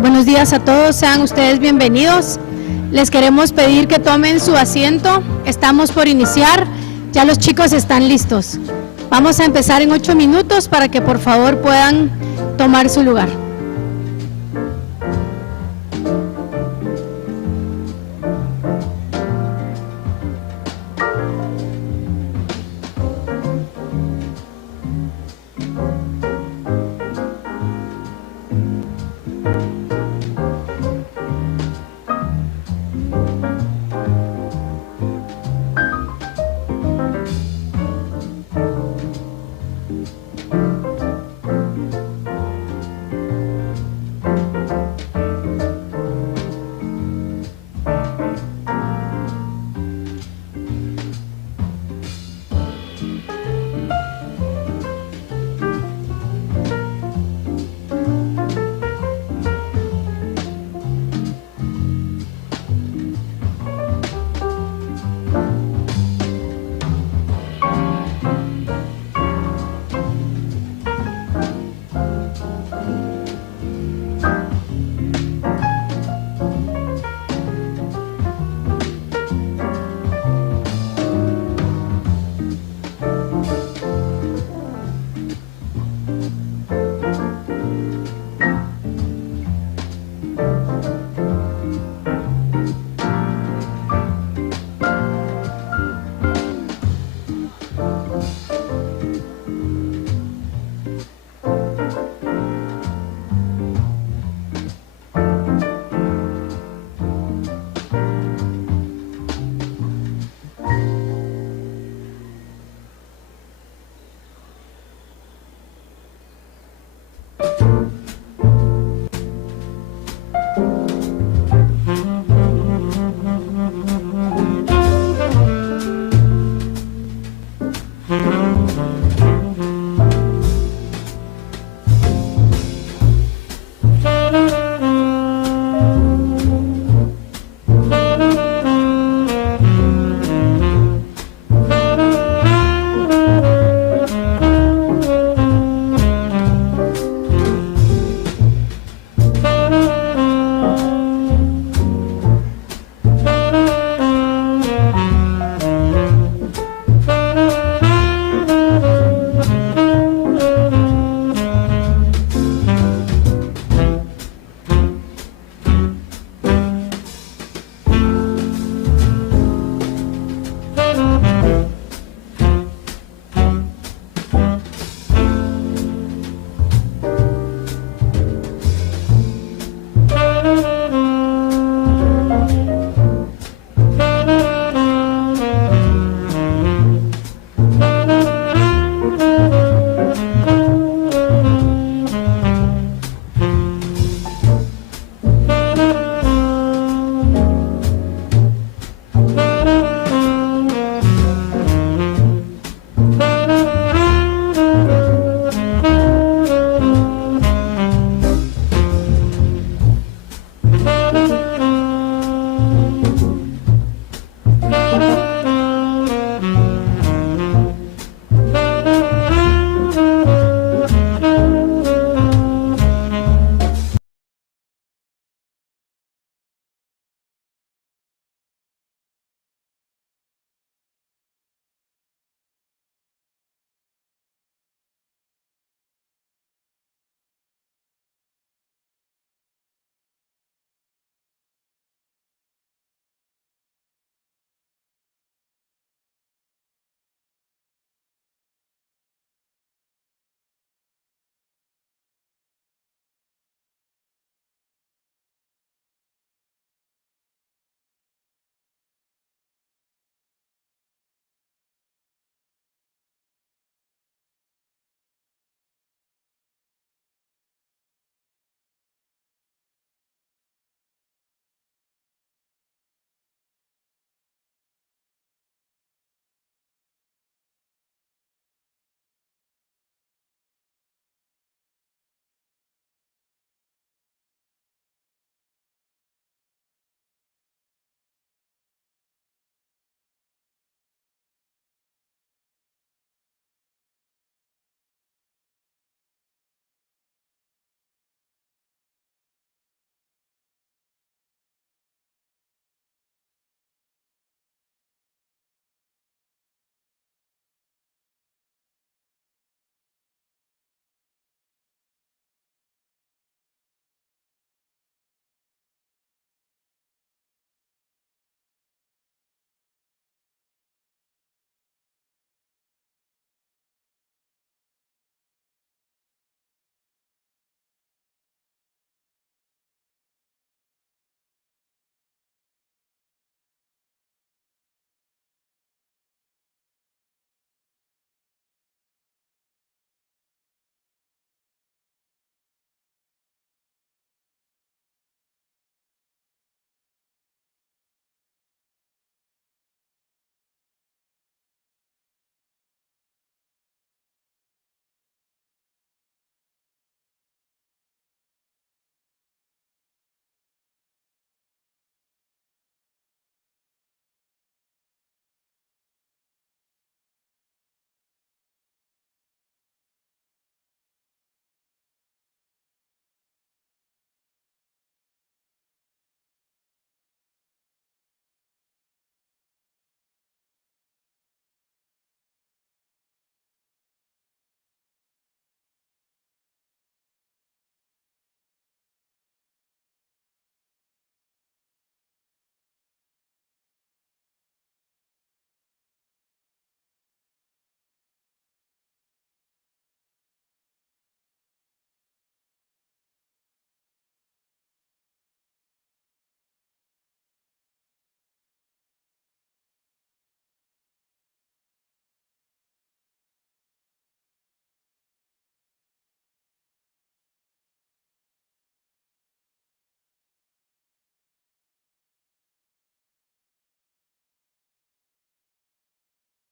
Buenos días a todos, sean ustedes bienvenidos. Les queremos pedir que tomen su asiento. Estamos por iniciar, ya los chicos están listos. Vamos a empezar en 8 minutos para que por favor puedan tomar su lugar.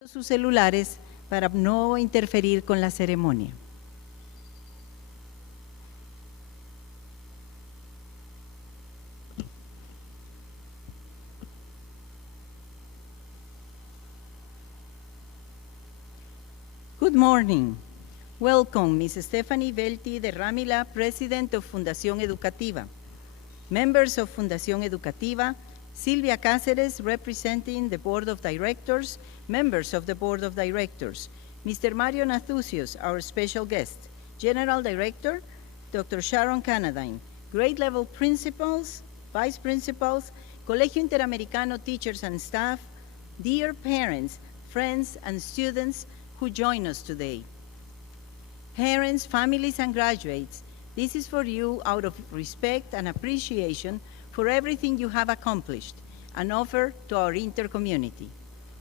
sus celulares para no interferir con la ceremonia. Good morning. Welcome, Ms. Stephanie Velti de Ramila, President of Fundación Educativa. Members of Fundación Educativa, Silvia Cáceres, representing the Board of Directors, members of the Board of Directors, Mr. Mario Nathusius, our special guest, General Director, Dr. Sharon Canadine, grade level principals, vice principals, Colegio Interamericano teachers and staff, dear parents, friends, and students who join us today. Parents, families, and graduates, this is for you out of respect and appreciation for everything you have accomplished and offer to our intercommunity.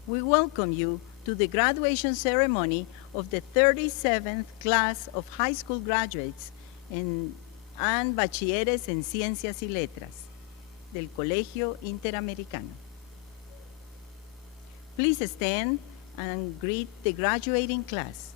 We welcome you to the graduation ceremony of the 37th class of high school graduates and bachilleres en Ciencias y Letras del Colegio Interamericano. Please stand and greet the graduating class.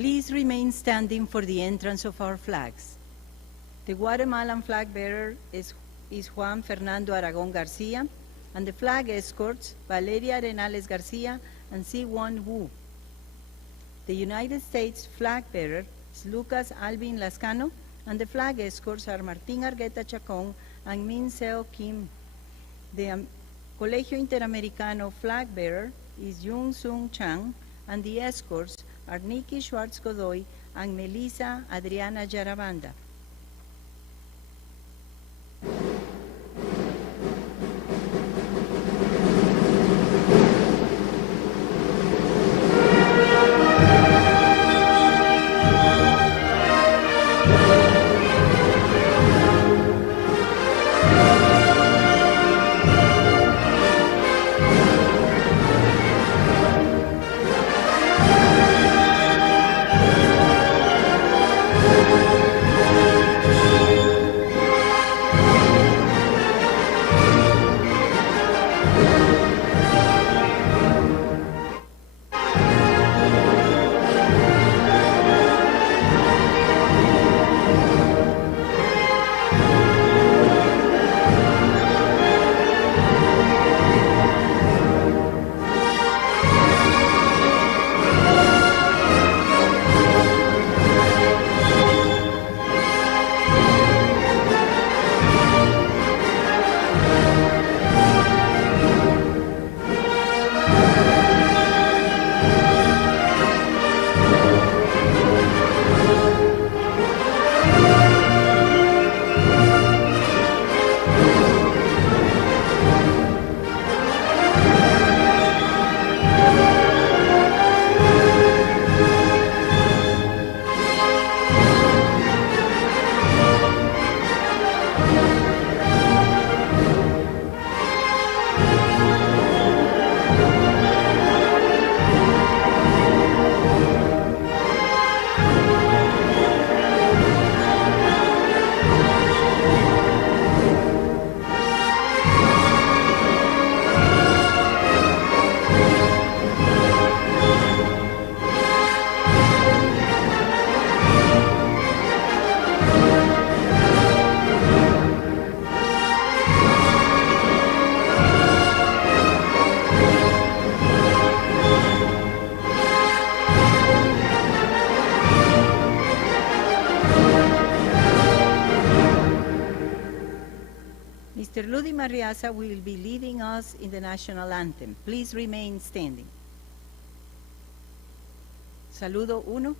Please remain standing for the entrance of our flags. The Guatemalan flag bearer is Juan Fernando Aragon Garcia, and the flag escorts Valeria Arenales Garcia and Si-Won Wu. The United States flag bearer is Lucas Alvin Lascano, and the flag escorts are Martín Argueta Chacón and Min Seo Kim. The Colegio Interamericano flag bearer is Jung Sung Chang, and the escorts are Nikki Schwartz Godoy and Melissa Adriana Yarabanda. Mr. Ludi Mariaza will be leading us in the national anthem. Please remain standing. Saludo 1.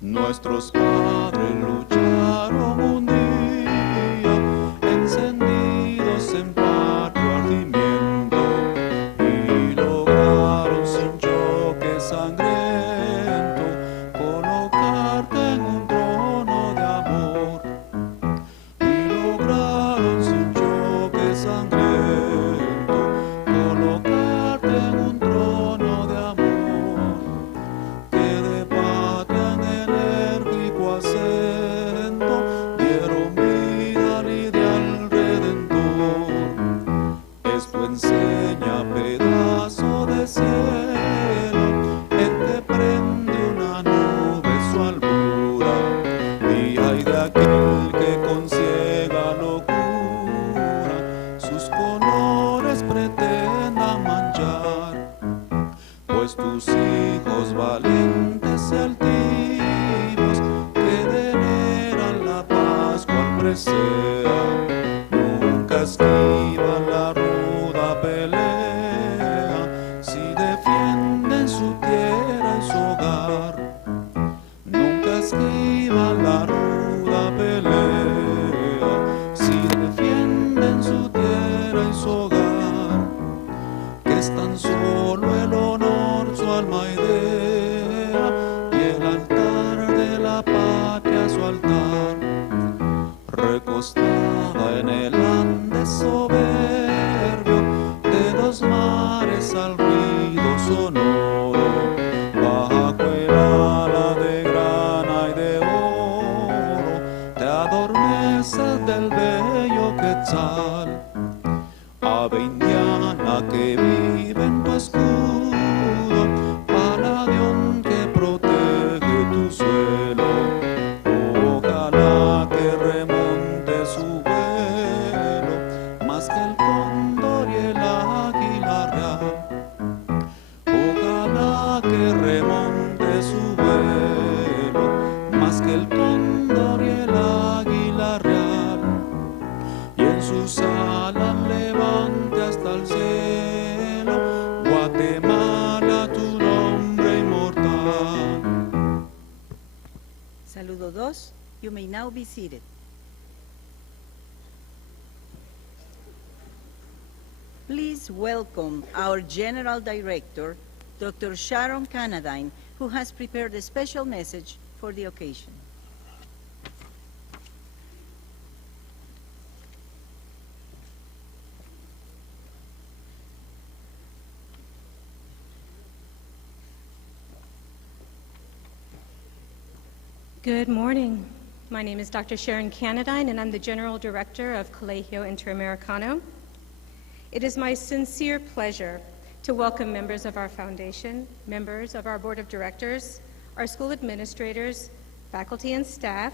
Nuestros padres lucharon un día, encendidos en patrio ardimiento, y lograron sin choque sangriento colocarte presea, nunca esquiva la ruda pelea, si defienden su tierra y su hogar. Nunca esquiva la ruda pelea, si defienden su tierra y su hogar, que es tan solo el honor su alma idea, y el altar de la patria su altar, recostada en el Andes soberbio, de los mares al ruido sonoro, bajo el ala de grana y de oro, te adormeces del bello quetzal, ave indiana que vive en tu escudo, palladium que protege tu suelo, ojalá que remonte su vuelo, más que el cóndor y el águila real, ojalá que remonte su vuelo, más que el cóndor y el águila real, y en sus alas levante hasta el cielo, Guatemala, tu nombre inmortal. Saludo 2. You may now be seated. Please welcome our General Director, Dr. Sharon Canadine, who has prepared a special message for the occasion. Good morning. My name is Dr. Sharon Canadine, and I'm the General Director of Colegio Interamericano. It is my sincere pleasure to welcome members of our foundation, members of our board of directors, our school administrators, faculty and staff,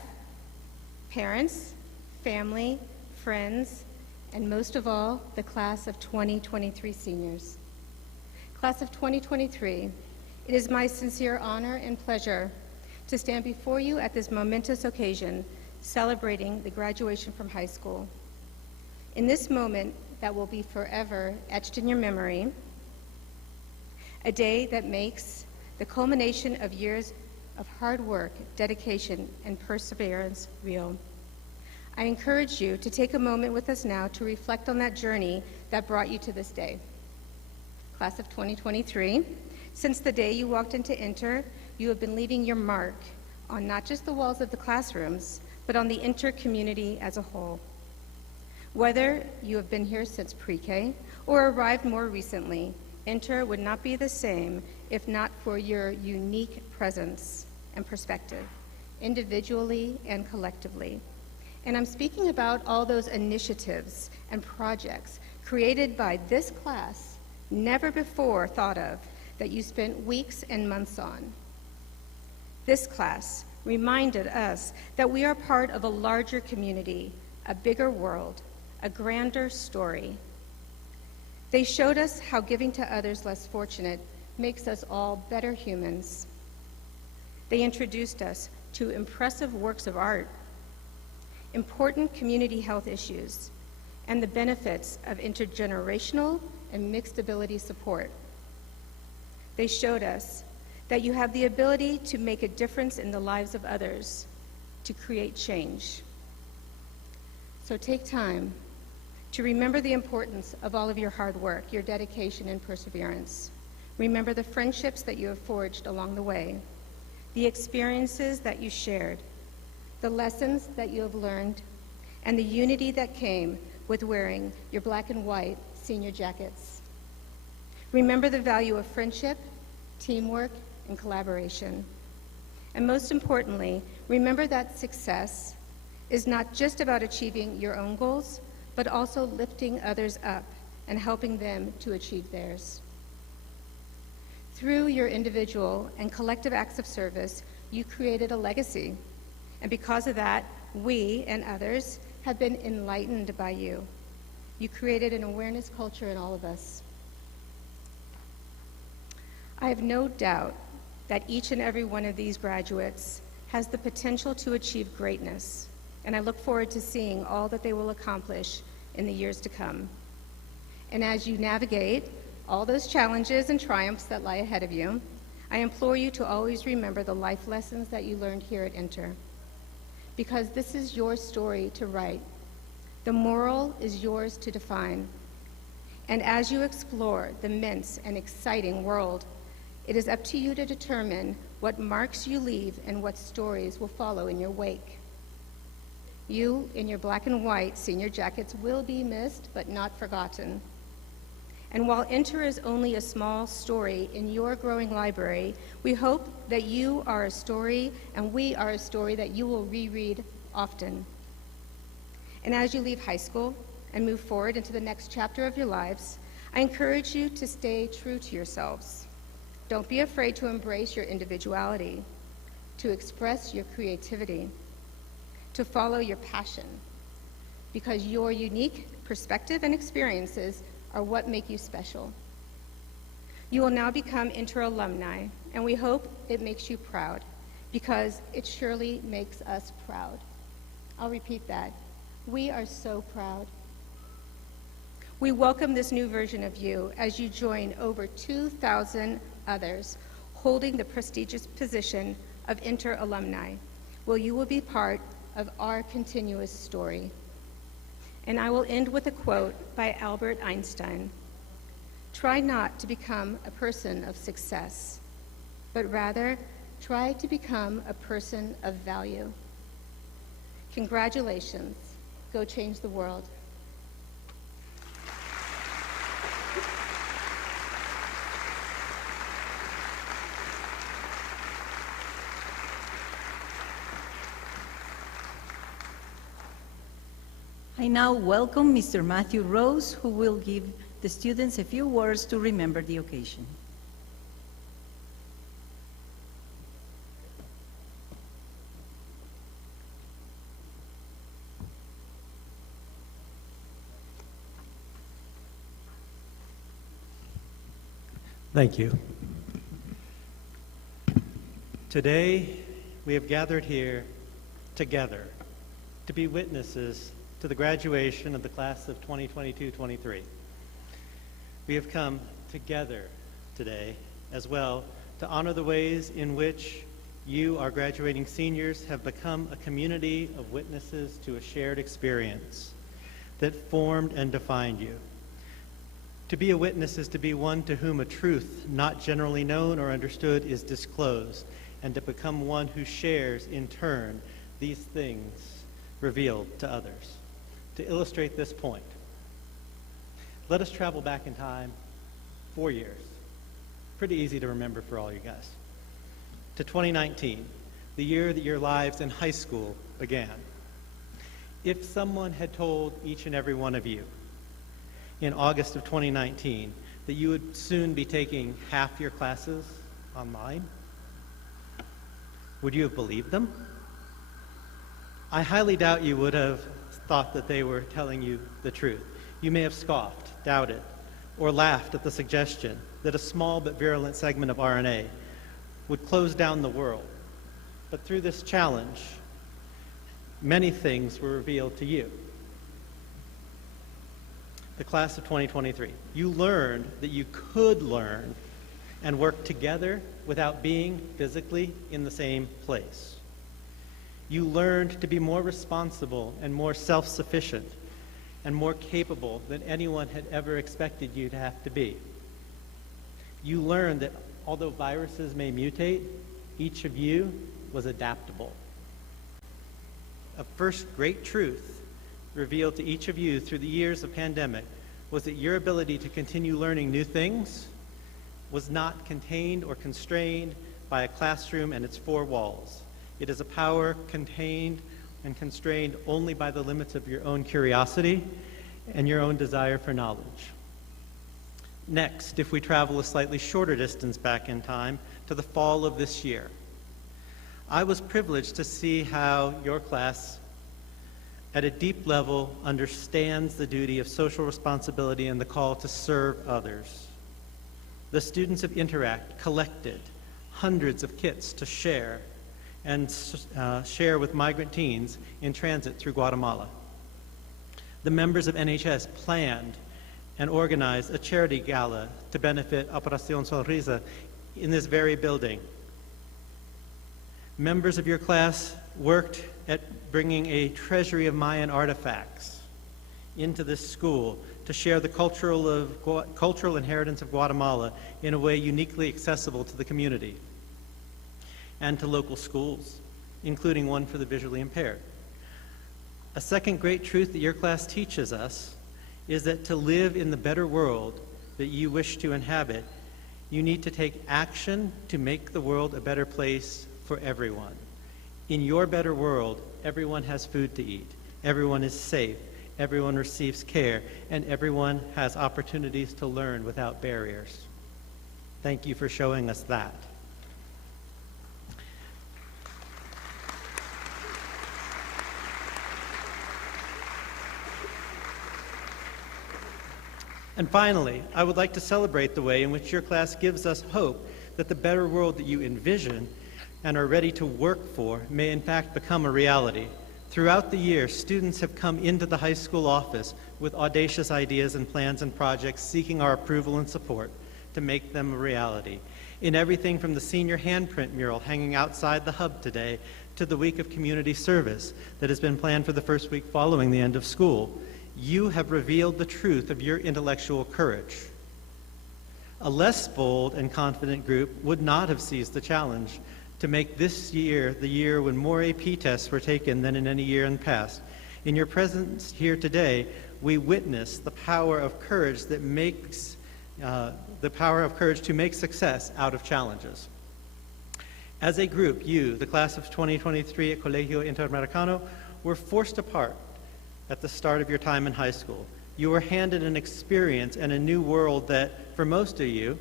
parents, family, friends, and most of all, the class of 2023 seniors. Class of 2023, it is my sincere honor and pleasure to stand before you at this momentous occasion, celebrating the graduation from high school. In this moment that will be forever etched in your memory, a day that makes the culmination of years of hard work, dedication, and perseverance real. I encourage you to take a moment with us now to reflect on that journey that brought you to this day. Class of 2023, since the day you walked into Inter, you have been leaving your mark on not just the walls of the classrooms, but on the Inter community as a whole. Whether you have been here since pre-K or arrived more recently, Inter would not be the same if not for your unique presence and perspective, individually and collectively. And I'm speaking about all those initiatives and projects created by this class, never before thought of, that you spent weeks and months on. This class reminded us that we are part of a larger community, a bigger world, a grander story. They showed us how giving to others less fortunate makes us all better humans. They introduced us to impressive works of art, important community health issues, and the benefits of intergenerational and mixed ability support. They showed us that you have the ability to make a difference in the lives of others, to create change. So take time to remember the importance of all of your hard work, your dedication and perseverance. Remember the friendships that you have forged along the way, the experiences that you shared, the lessons that you have learned, and the unity that came with wearing your black and white senior jackets. Remember the value of friendship, teamwork, and collaboration. And most importantly, remember that success is not just about achieving your own goals, but also lifting others up and helping them to achieve theirs. Through your individual and collective acts of service, you created a legacy. And because of that, we and others have been enlightened by you. You created an awareness culture in all of us. I have no doubt that each and every one of these graduates has the potential to achieve greatness, and I look forward to seeing all that they will accomplish in the years to come. And as you navigate all those challenges and triumphs that lie ahead of you, I implore you to always remember the life lessons that you learned here at Inter, because this is your story to write. The moral is yours to define. And as you explore the immense and exciting world, it is up to you to determine what marks you leave and what stories will follow in your wake. You, in your black and white senior jackets, will be missed but not forgotten. And while Inter is only a small story in your growing library, we hope that you are a story and we are a story that you will reread often. And as you leave high school and move forward into the next chapter of your lives, I encourage you to stay true to yourselves. Don't be afraid to embrace your individuality, to express your creativity, to follow your passion, because your unique perspective and experiences are what make you special. You will now become Inter alumni, and we hope it makes you proud, because it surely makes us proud. I'll repeat that. We are so proud. We welcome this new version of you as you join over 2,000 others holding the prestigious position of Inter alumni, where you will be part of our continuous story. And I will end with a quote by Albert Einstein. Try not to become a person of success, but rather try to become a person of value. Congratulations. Go change the world. I now welcome Mr. Matthew Rose, who will give the students a few words to remember the occasion. Thank you. Today, we have gathered here together to be witnesses to the graduation of the class of 2022-23. We have come together today as well to honor the ways in which you, our graduating seniors, have become a community of witnesses to a shared experience that formed and defined you. To be a witness is to be one to whom a truth not generally known or understood is disclosed, and to become one who shares, in turn, these things revealed to others. To illustrate this point, let us travel back in time 4 years. Pretty easy to remember for all you guys. To 2019, the year that your lives in high school began. If someone had told each and every one of you in August of 2019 that you would soon be taking half your classes online, would you have believed them? I highly doubt you would have thought that they were telling you the truth. You may have scoffed, doubted, or laughed at the suggestion that a small but virulent segment of RNA would close down the world. But through this challenge, many things were revealed to you. The class of 2023, you learned that you could learn and work together without being physically in the same place. You learned to be more responsible and more self-sufficient and more capable than anyone had ever expected you to have to be. You learned that although viruses may mutate, each of you was adaptable. A first great truth revealed to each of you through the years of pandemic was that your ability to continue learning new things was not contained or constrained by a classroom and its four walls. It is a power contained and constrained only by the limits of your own curiosity and your own desire for knowledge. Next, if we travel a slightly shorter distance back in time to the fall of this year, I was privileged to see how your class at a deep level understands the duty of social responsibility and the call to serve others. The students of Interact collected hundreds of kits to share and share with migrant teens in transit through Guatemala. The members of NHS planned and organized a charity gala to benefit Operación Sonrisa in this very building. Members of your class worked at bringing a treasury of Mayan artifacts into this school to share the cultural inheritance of Guatemala in a way uniquely accessible to the community and to local schools, including one for the visually impaired. A second great truth that your class teaches us is that to live in the better world that you wish to inhabit, you need to take action to make the world a better place for everyone. In your better world, everyone has food to eat, everyone is safe, everyone receives care, and everyone has opportunities to learn without barriers. Thank you for showing us that. And finally, I would like to celebrate the way in which your class gives us hope that the better world that you envision and are ready to work for may in fact become a reality. Throughout the year, students have come into the high school office with audacious ideas and plans and projects seeking our approval and support to make them a reality. In everything from the senior handprint mural hanging outside the hub today to the week of community service that has been planned for the first week following the end of school, you have revealed the truth of your intellectual courage. A less bold and confident group would not have seized the challenge to make this year the year when more AP tests were taken than in any year in the past. In your presence here today, we witness the power of courage that makes to make success out of challenges. As a group, you, the class of 2023 at Colegio Interamericano, were forced apart at the start of your time in high school. You were handed an experience and a new world that, for most of you,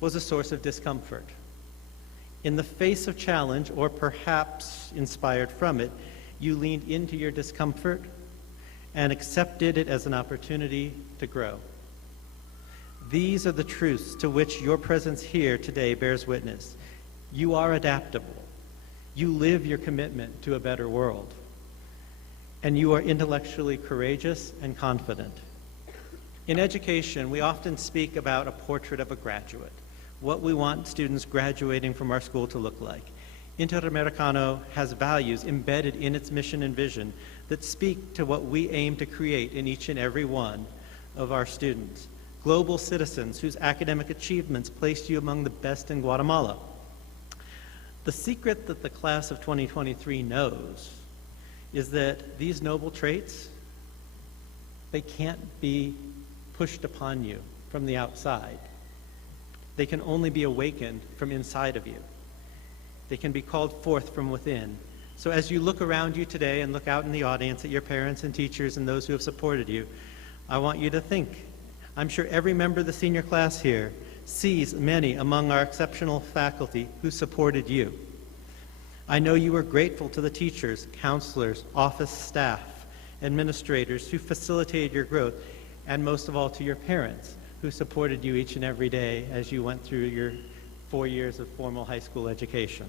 was a source of discomfort. In the face of challenge, or perhaps inspired from it, you leaned into your discomfort and accepted it as an opportunity to grow. These are the truths to which your presence here today bears witness. You are adaptable. You live your commitment to a better world. And you are intellectually courageous and confident. In education, we often speak about a portrait of a graduate, what we want students graduating from our school to look like. Interamericano has values embedded in its mission and vision that speak to what we aim to create in each and every one of our students. Global citizens whose academic achievements place you among the best in Guatemala. The secret that the class of 2023 knows is that these noble traits, they can't be pushed upon you from the outside. They can only be awakened from inside of you. They can be called forth from within. So as you look around you today and look out in the audience at your parents and teachers and those who have supported you, I want you to think. I'm sure every member of the senior class here sees many among our exceptional faculty who supported you. I know you are grateful to the teachers, counselors, office staff, administrators who facilitated your growth, and most of all to your parents who supported you each and every day as you went through your 4 years of formal high school education.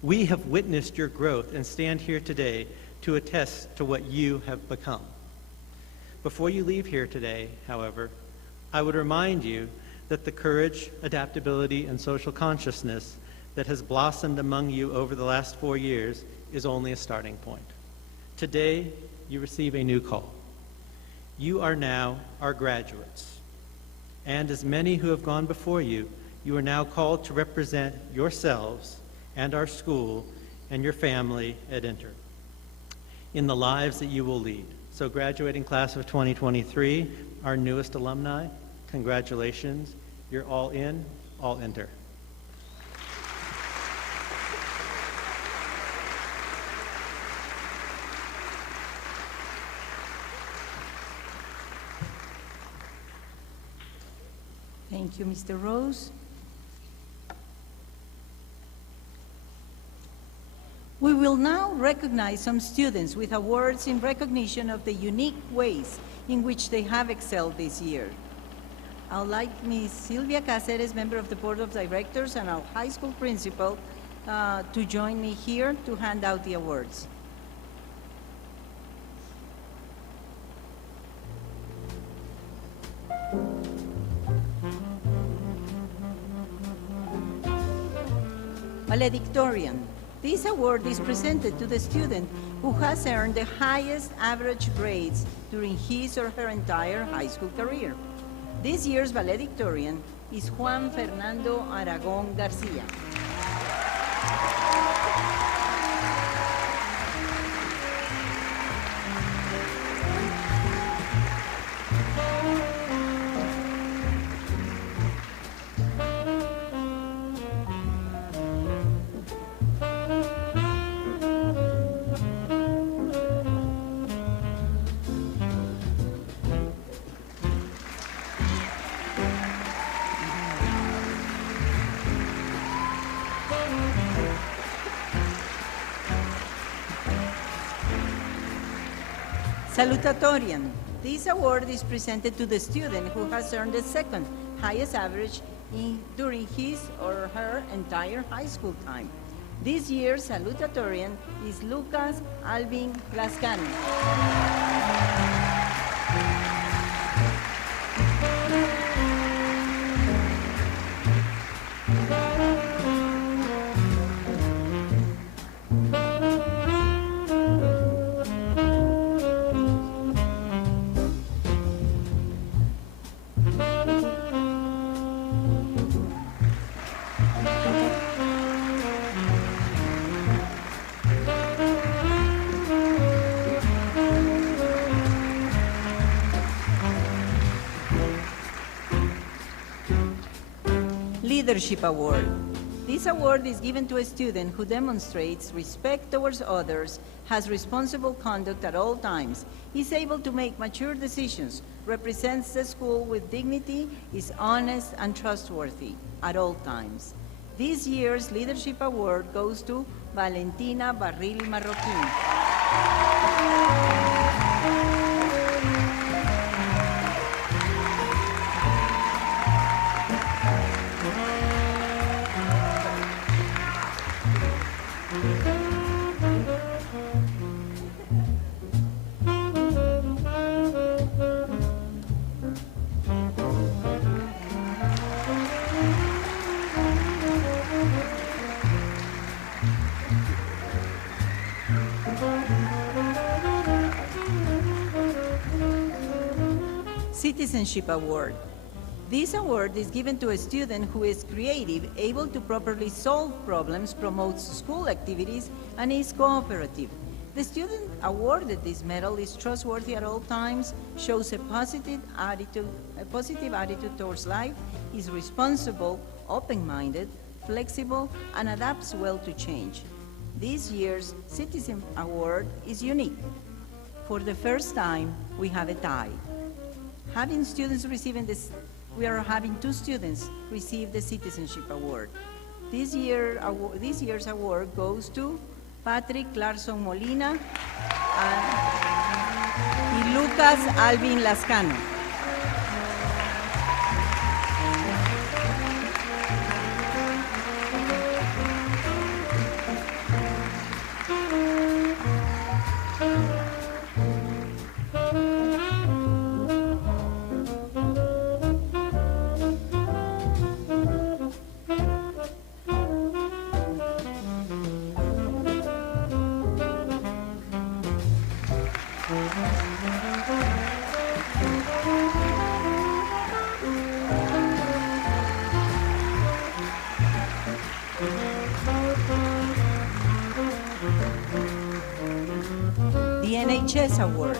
We have witnessed your growth and stand here today to attest to what you have become. Before you leave here today, however, I would remind you that the courage, adaptability, and social consciousness that has blossomed among you over the last 4 years is only a starting point. Today, you receive a new call. You are now our graduates. And as many who have gone before you, you are now called to represent yourselves and our school and your family at Inter in the lives that you will lead. So graduating class of 2023, our newest alumni, congratulations. You're all in, all Inter. Thank you, Mr. Rose. We will now recognize some students with awards in recognition of the unique ways in which they have excelled this year. I would like Ms. Silvia Cáceres, member of the Board of Directors and our high school principal, to join me here to hand out the awards. Valedictorian. This award is presented to the student who has earned the highest average grades during his or her entire high school career. This year's valedictorian is Juan Fernando Aragón García. Salutatorian. This award is presented to the student who has earned the second highest average during his or her entire high school time. This year's salutatorian is Lucas Alvin Lascano. Leadership Award. This award is given to a student who demonstrates respect towards others, has responsible conduct at all times, is able to make mature decisions, represents the school with dignity, is honest and trustworthy at all times. This year's Leadership Award goes to Valentina Barril Marroquín. Citizenship Award. This award is given to a student who is creative, able to properly solve problems, promotes school activities, and is cooperative. The student awarded this medal is trustworthy at all times, shows a positive attitude towards life, is responsible, open-minded, flexible, and adapts well to change. This year's Citizen Award is unique. For the first time, we have a tie. Having students receiving this, we are having two students receive the Citizenship Award. This year's award goes to Patrick Larson Molina and Lucas Alvin Lascano. The NHS Award.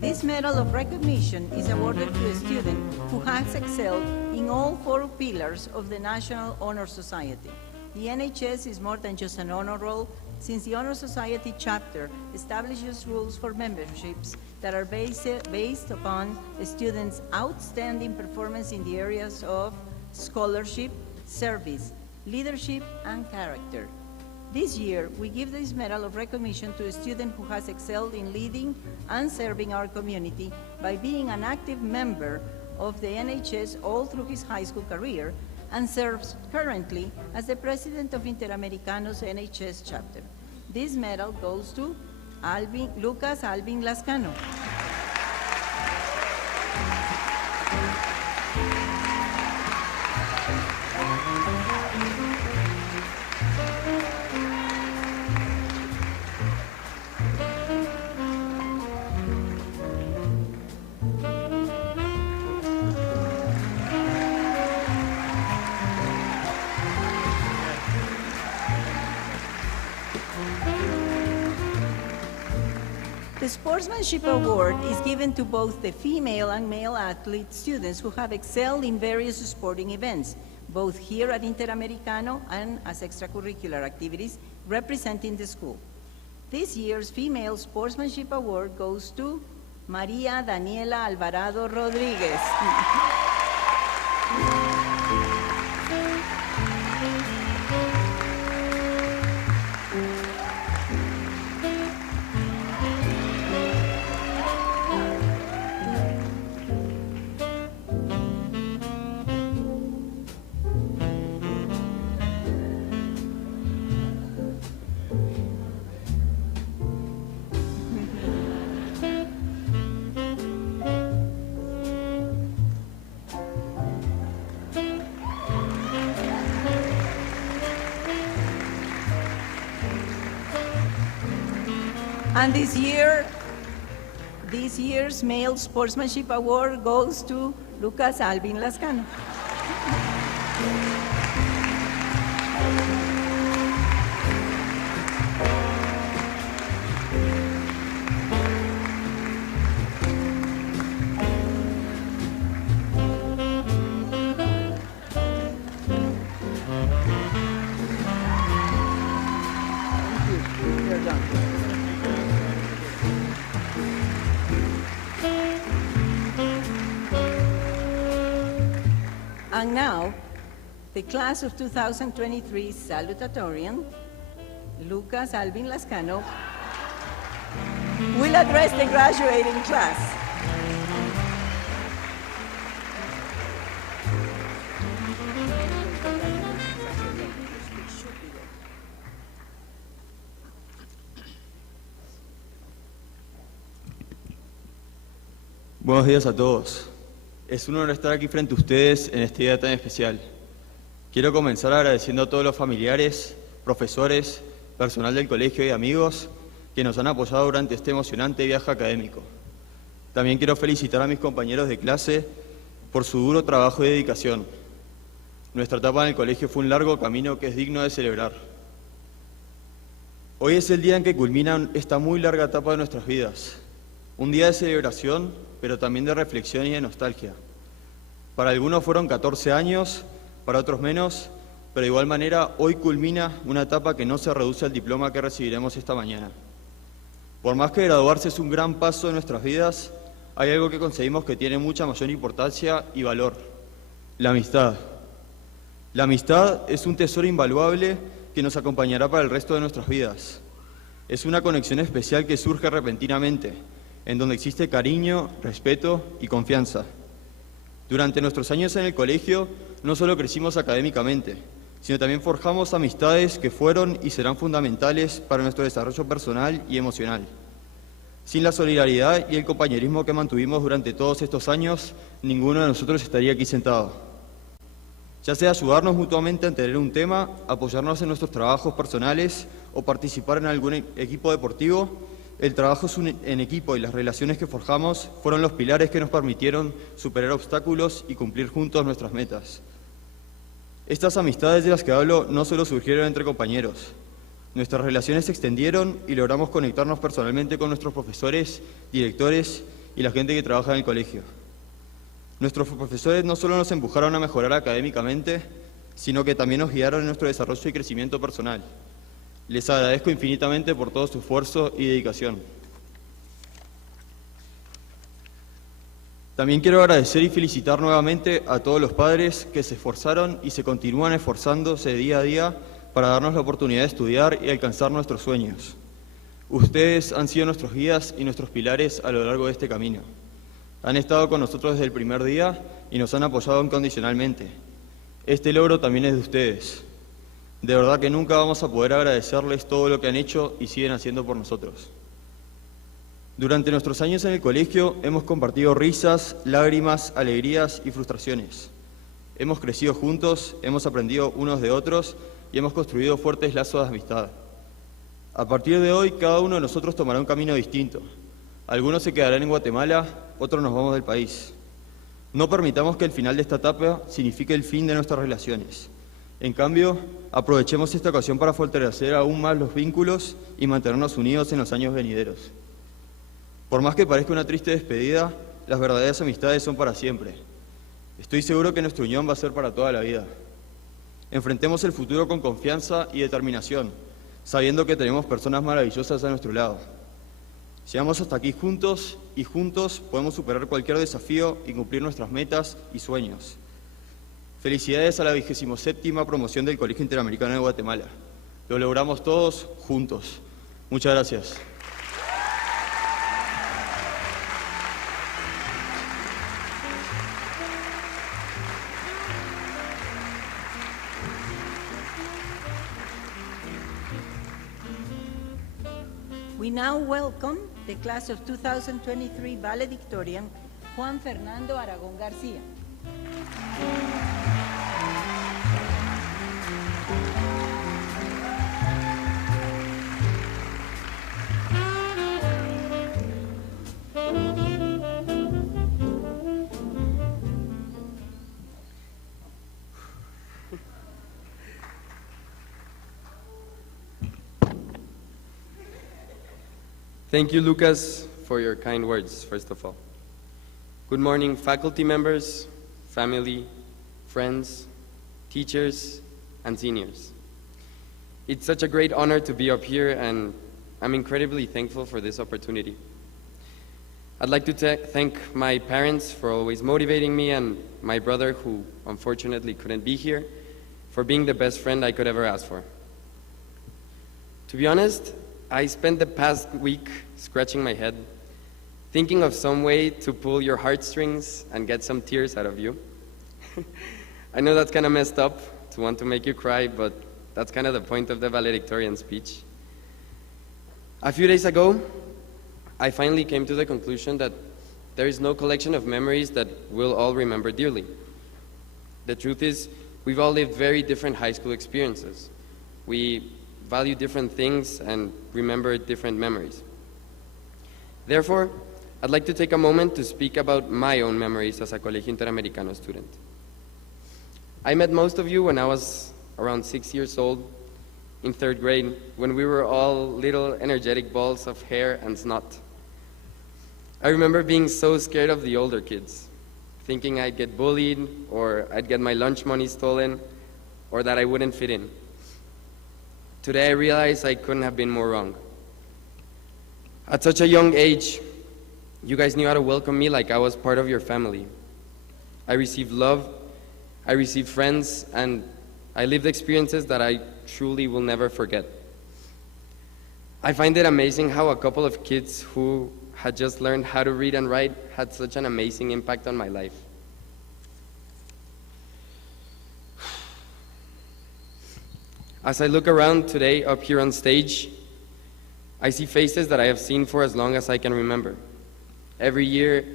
This medal of recognition is awarded to a student who has excelled in all 4 pillars of the National Honor Society. The NHS is more than just an honor roll, since the Honor Society chapter establishes rules for memberships that are based upon a student's outstanding performance in the areas of scholarship, service, leadership, and character. This year, we give this medal of recognition to a student who has excelled in leading and serving our community by being an active member of the NHS all through his high school career and serves currently as the president of Interamericano's NHS chapter. This medal goes to Lucas Alvin Lascano. The Sportsmanship Award is given to both the female and male athlete students who have excelled in various sporting events, both here at Interamericano and as extracurricular activities representing the school. This year's Female Sportsmanship Award goes to María Daniela Alvarado Rodríguez. And this year's Male Sportsmanship Award goes to Lucas Alvin Lascano. And now, the class of 2023 salutatorian, Lucas Alvin Lascano, will address the graduating class. Buenos días a todos. Es un honor estar aquí frente a ustedes en este día tan especial. Quiero comenzar agradeciendo a todos los familiares, profesores, personal del colegio y amigos que nos han apoyado durante este emocionante viaje académico. También quiero felicitar a mis compañeros de clase por su duro trabajo y dedicación. Nuestra etapa en el colegio fue un largo camino que es digno de celebrar. Hoy es el día en que culmina esta muy larga etapa de nuestras vidas. Un día de celebración, pero también de reflexión y de nostalgia. Para algunos fueron 14 años, para otros menos, pero de igual manera hoy culmina una etapa que no se reduce al diploma que recibiremos esta mañana. Por más que graduarse es un gran paso en nuestras vidas, hay algo que conseguimos que tiene mucha mayor importancia y valor: la amistad. La amistad es un tesoro invaluable que nos acompañará para el resto de nuestras vidas. Es una conexión especial que surge repentinamente, en donde existe cariño, respeto y confianza. Durante nuestros años en el colegio, no solo crecimos académicamente, sino también forjamos amistades que fueron y serán fundamentales para nuestro desarrollo personal y emocional. Sin la solidaridad y el compañerismo que mantuvimos durante todos estos años, ninguno de nosotros estaría aquí sentado. Ya sea ayudarnos mutuamente a entender un tema, apoyarnos en nuestros trabajos personales o participar en algún equipo deportivo, el trabajo en equipo y las relaciones que forjamos fueron los pilares que nos permitieron superar obstáculos y cumplir juntos nuestras metas. Estas amistades de las que hablo no solo surgieron entre compañeros. Nuestras relaciones se extendieron y logramos conectarnos personalmente con nuestros profesores, directores y la gente que trabaja en el colegio. Nuestros profesores no solo nos empujaron a mejorar académicamente, sino que también nos guiaron en nuestro desarrollo y crecimiento personal. Les agradezco infinitamente por todo su esfuerzo y dedicación. También quiero agradecer y felicitar nuevamente a todos los padres que se esforzaron y se continúan esforzándose día a día para darnos la oportunidad de estudiar y alcanzar nuestros sueños. Ustedes han sido nuestros guías y nuestros pilares a lo largo de este camino. Han estado con nosotros desde el primer día y nos han apoyado incondicionalmente. Este logro también es de ustedes. De verdad que nunca vamos a poder agradecerles todo lo que han hecho y siguen haciendo por nosotros. Durante nuestros años en el colegio hemos compartido risas, lágrimas, alegrías y frustraciones. Hemos crecido juntos, hemos aprendido unos de otros y hemos construido fuertes lazos de amistad. A partir de hoy, cada uno de nosotros tomará un camino distinto. Algunos se quedarán en Guatemala, otros nos vamos del país. No permitamos que el final de esta etapa signifique el fin de nuestras relaciones. En cambio, aprovechemos esta ocasión para fortalecer aún más los vínculos y mantenernos unidos en los años venideros. Por más que parezca una triste despedida, las verdaderas amistades son para siempre. Estoy seguro que nuestra unión va a ser para toda la vida. Enfrentemos el futuro con confianza y determinación, sabiendo que tenemos personas maravillosas a nuestro lado. Llegamos hasta aquí juntos y juntos podemos superar cualquier desafío y cumplir nuestras metas y sueños. Felicidades a la 27ª promoción del Colegio Interamericano de Guatemala. Lo logramos todos juntos. Muchas gracias. We now welcome the class of 2023 valedictorian, Juan Fernando Aragón García. Thank you, Lucas, for your kind words, first of all. Good morning, faculty members, family, friends, teachers, and seniors. It's such a great honor to be up here, and I'm incredibly thankful for this opportunity. I'd like to thank my parents for always motivating me, and my brother, who unfortunately couldn't be here, for being the best friend I could ever ask for. To be honest, I spent the past week scratching my head, thinking of some way to pull your heartstrings and get some tears out of you. I know that's kind of messed up to want to make you cry, but that's kind of the point of the valedictorian speech. A few days ago, I finally came to the conclusion that there is no collection of memories that we'll all remember dearly. The truth is, we've all lived very different high school experiences. We value different things and remember different memories. Therefore, I'd like to take a moment to speak about my own memories as a Colegio Interamericano student. I met most of you when I was around 6 years old, in 3rd grade, when we were all little energetic balls of hair and snot. I remember being so scared of the older kids, thinking I'd get bullied, or I'd get my lunch money stolen, or that I wouldn't fit in. Today I realize I couldn't have been more wrong. At such a young age, you guys knew how to welcome me like I was part of your family. I received love, I received friends, and I lived experiences that I truly will never forget. I find it amazing how a couple of kids who had just learned how to read and write had such an amazing impact on my life. As I look around today up here on stage, I see faces that I have seen for as long as I can remember. Every year,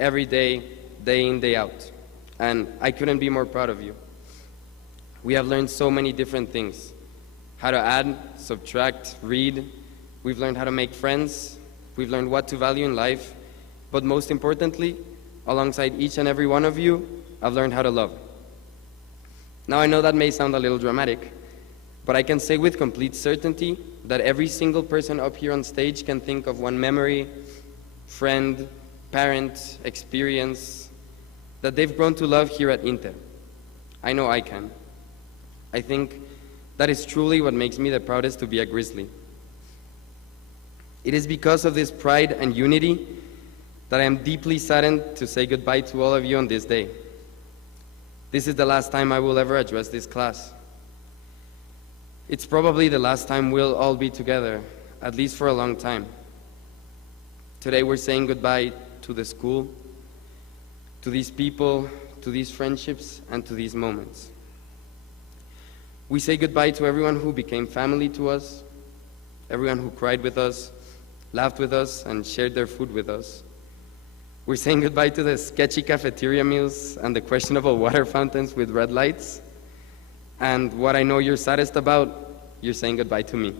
every day, day in, day out. And I couldn't be more proud of you. We have learned so many different things. How to add, subtract, read. We've learned how to make friends. We've learned what to value in life. But most importantly, alongside each and every one of you, I've learned how to love. Now I know that may sound a little dramatic, but I can say with complete certainty that every single person up here on stage can think of one memory, friend, parent, experience that they've grown to love here at Inter. I know I can. I think that is truly what makes me the proudest to be a Grizzly. It is because of this pride and unity that I am deeply saddened to say goodbye to all of you on this day. This is the last time I will ever address this class. It's probably the last time we'll all be together, at least for a long time. Today we're saying goodbye to the school, to these people, to these friendships, and to these moments. We say goodbye to everyone who became family to us, everyone who cried with us, laughed with us, and shared their food with us. We're saying goodbye to the sketchy cafeteria meals and the questionable water fountains with red lights. And what I know you're saddest about, you're saying goodbye to me.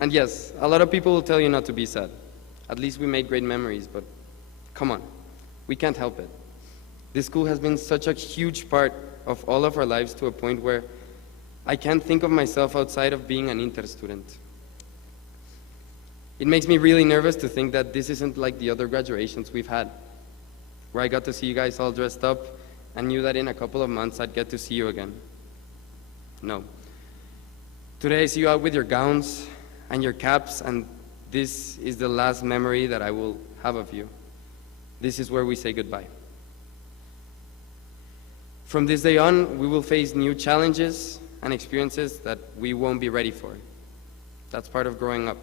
And yes, a lot of people will tell you not to be sad. At least we made great memories, but come on, we can't help it. This school has been such a huge part of all of our lives to a point where I can't think of myself outside of being an Inter student. It makes me really nervous to think that this isn't like the other graduations we've had, where I got to see you guys all dressed up and knew that in a couple of months I'd get to see you again. No. Today I see you out with your gowns and your caps, and this is the last memory that I will have of you. This is where we say goodbye. From this day on, we will face new challenges and experiences that we won't be ready for. That's part of growing up.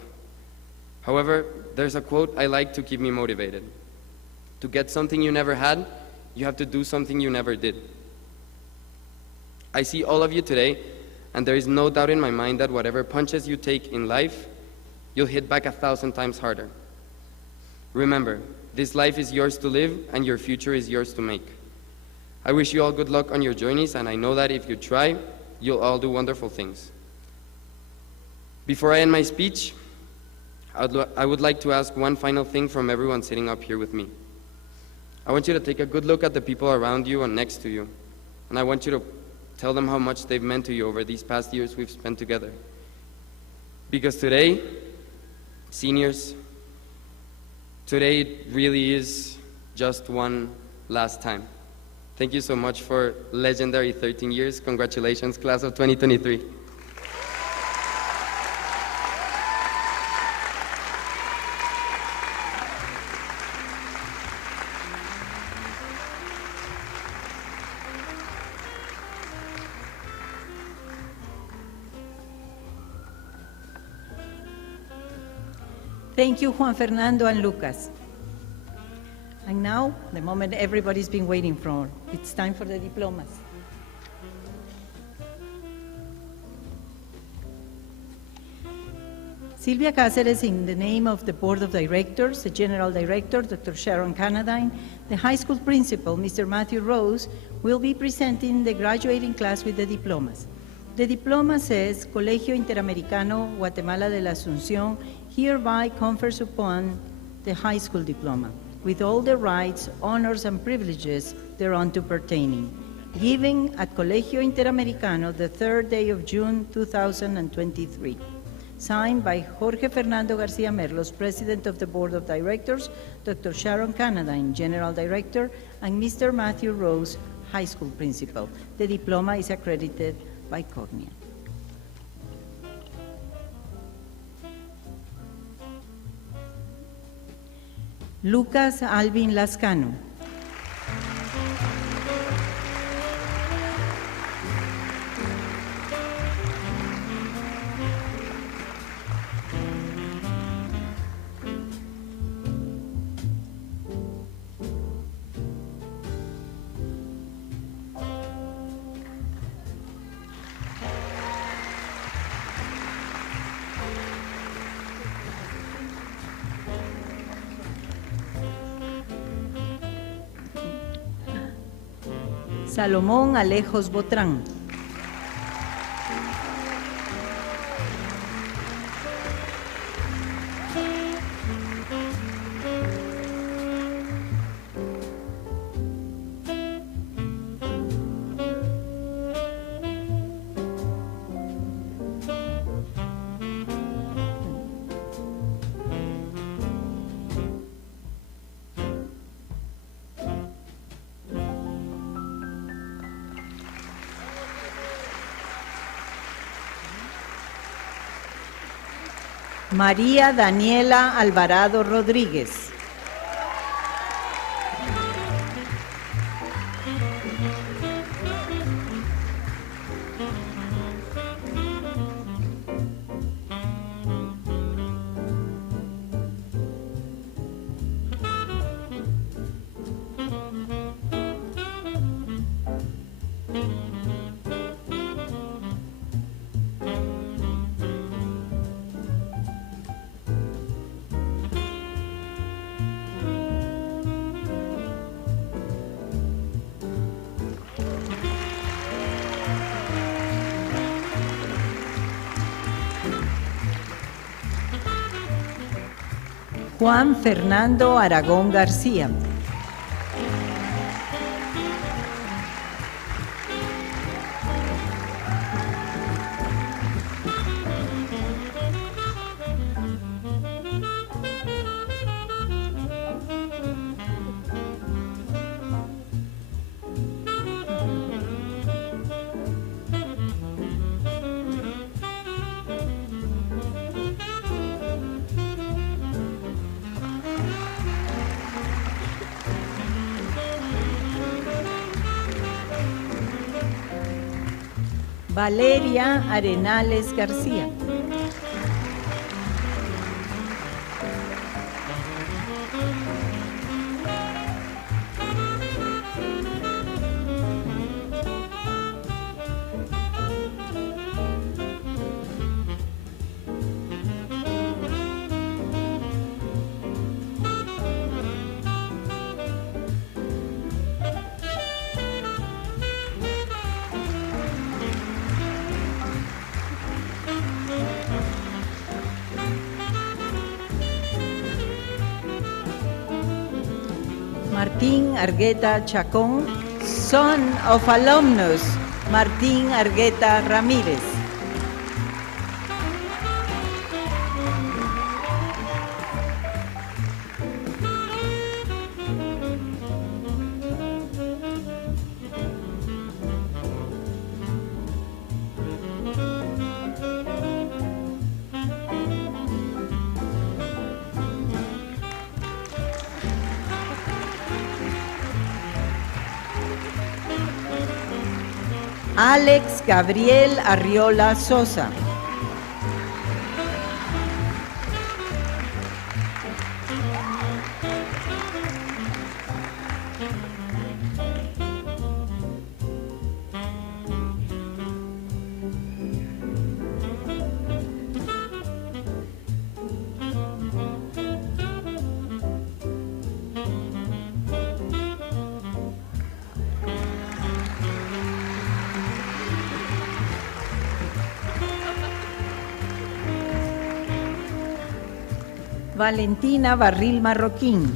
However, there's a quote I like to keep me motivated. To get something you never had, you have to do something you never did. I see all of you today, and there is no doubt in my mind that whatever punches you take in life, you'll hit back 1,000 times harder. Remember, this life is yours to live, and your future is yours to make. I wish you all good luck on your journeys, and I know that if you try, you'll all do wonderful things. Before I end my speech, I would like to ask one final thing from everyone sitting up here with me. I want you to take a good look at the people around you and next to you, and I want you to tell them how much they've meant to you over these past years we've spent together. Because today, seniors, today it really is just one last time. Thank you so much for legendary 13 years. Congratulations, class of 2023. Thank you, Juan Fernando and Lucas. And now, the moment everybody's been waiting for, it's time for the diplomas. Silvia Cáceres, in the name of the Board of Directors, the General Director, Dr. Sharon Canadine, the high school principal, Mr. Matthew Rose, will be presenting the graduating class with the diplomas. The diploma says, Colegio Interamericano, Guatemala de la Asunción, hereby confers upon the high school diploma, with all the rights, honors, and privileges thereunto pertaining, given at Colegio Interamericano the 3rd day of June 2023. Signed by Jorge Fernando García Merlos, President of the Board of Directors, Dr. Sharon Canadine, General Director, and Mr. Matthew Rose, High School Principal. The diploma is accredited by Cornea. Lucas Alvin Lascano. Salomón Alejos Botrán. María Daniela Alvarado Rodríguez. Juan Fernando Aragón García. Valeria Arenales García. Martín Argueta Chacón, son of alumnus Martín Argueta Ramírez. Alex Gabriel Arriola Sosa. Valentina Barril Marroquín.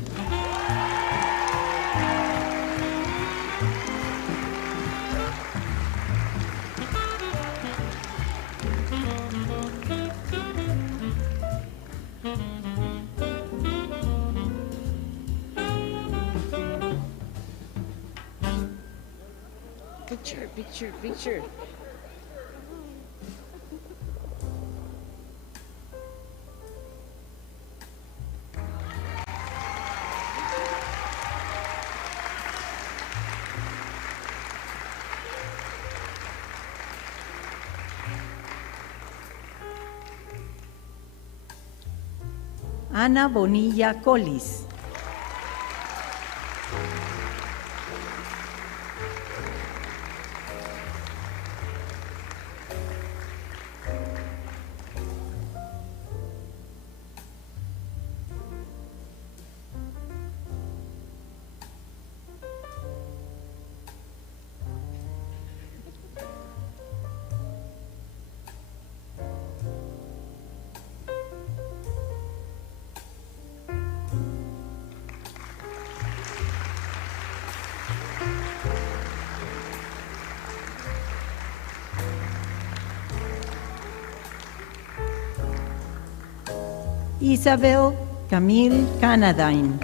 Picture. Ana Bonilla Collis. Isabel Camille Canadine.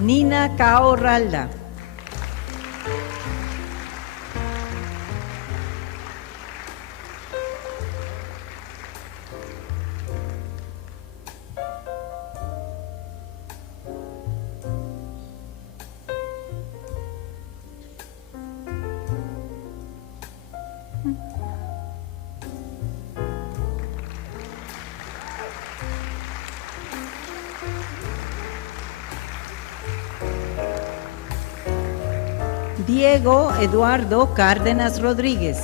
Nina Cao Ralda. Diego Eduardo Cárdenas Rodríguez.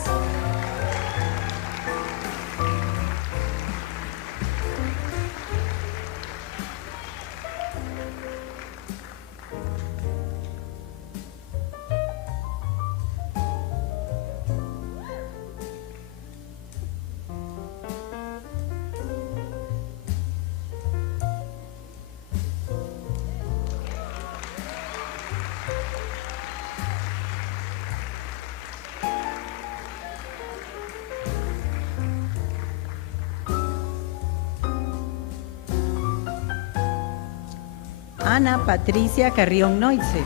Ana Patricia Carrión Noitze.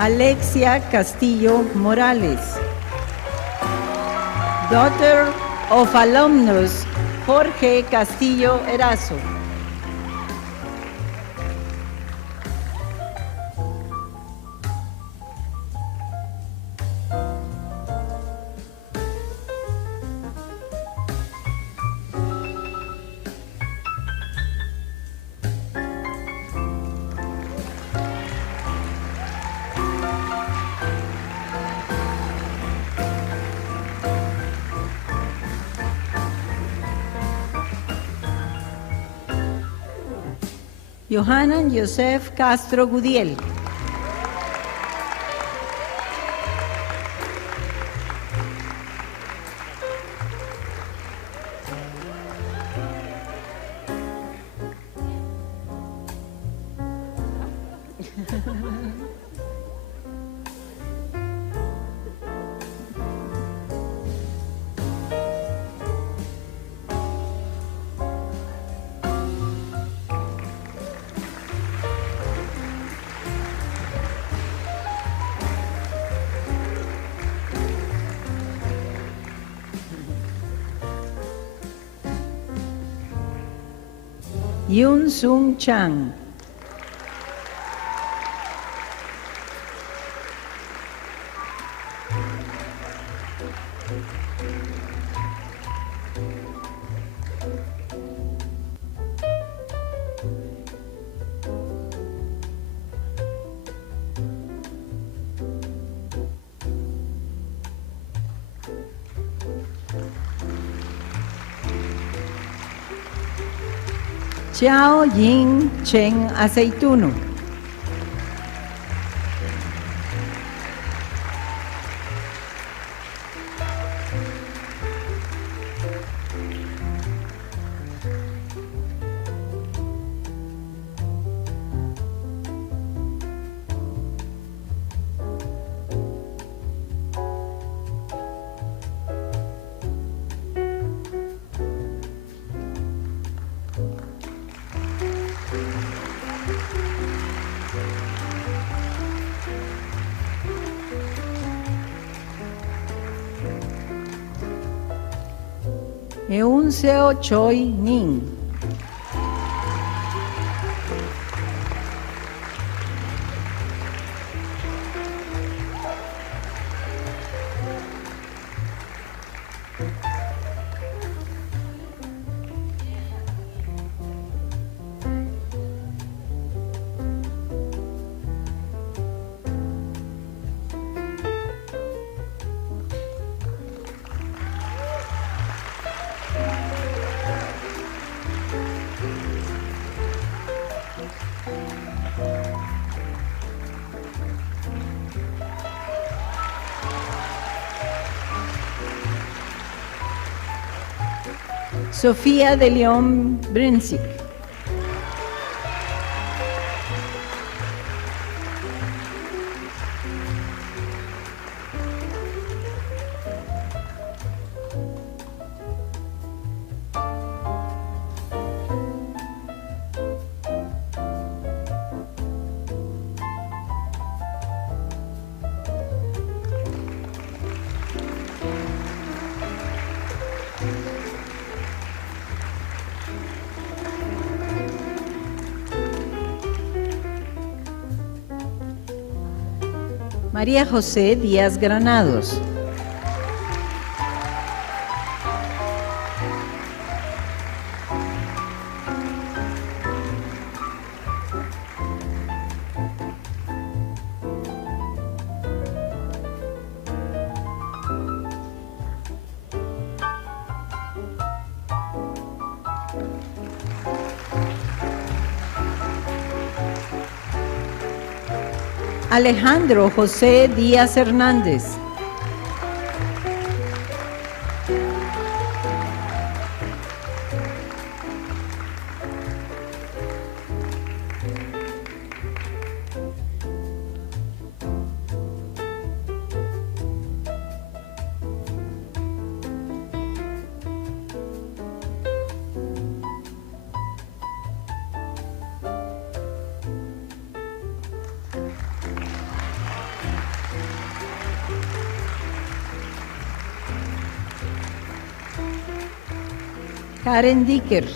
Alexia Castillo Morales. Daughter of alumnus Jorge Castillo Erazo. Johanan Joseph Castro Gudiel. Yun Sung Chang. Chao Yin Chen Aceituno. Eun Seo Choi Nin. Sofía de León Brinsic. María José Díaz Granados. Alejandro José Díaz Hernández. Karen Dicker.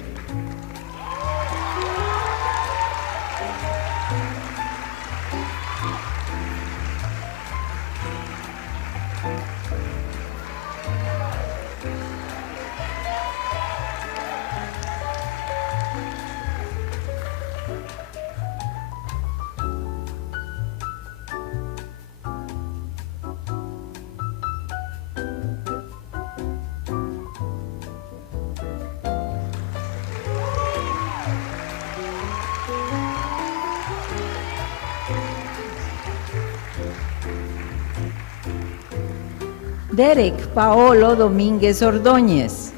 Derek Paolo Domínguez Ordóñez.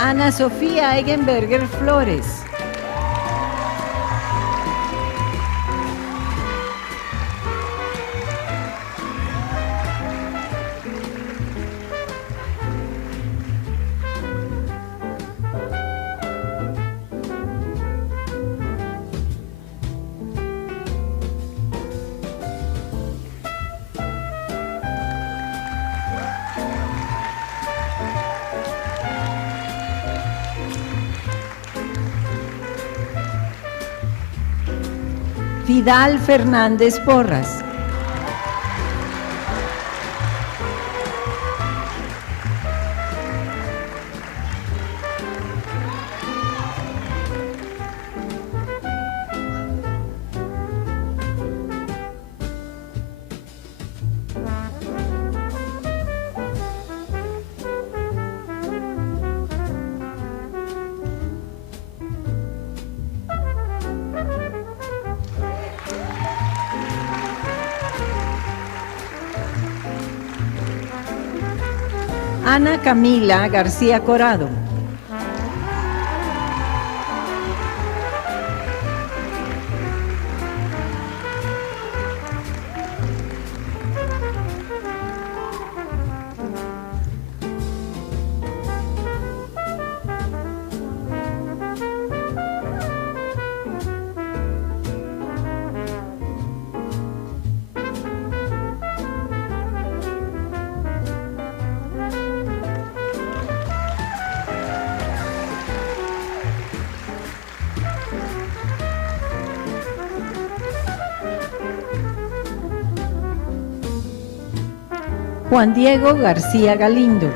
Ana Sofía Eggenberger Flores. Vidal Fernández Porras. Ana Camila García Corado. Juan Diego García Galindo.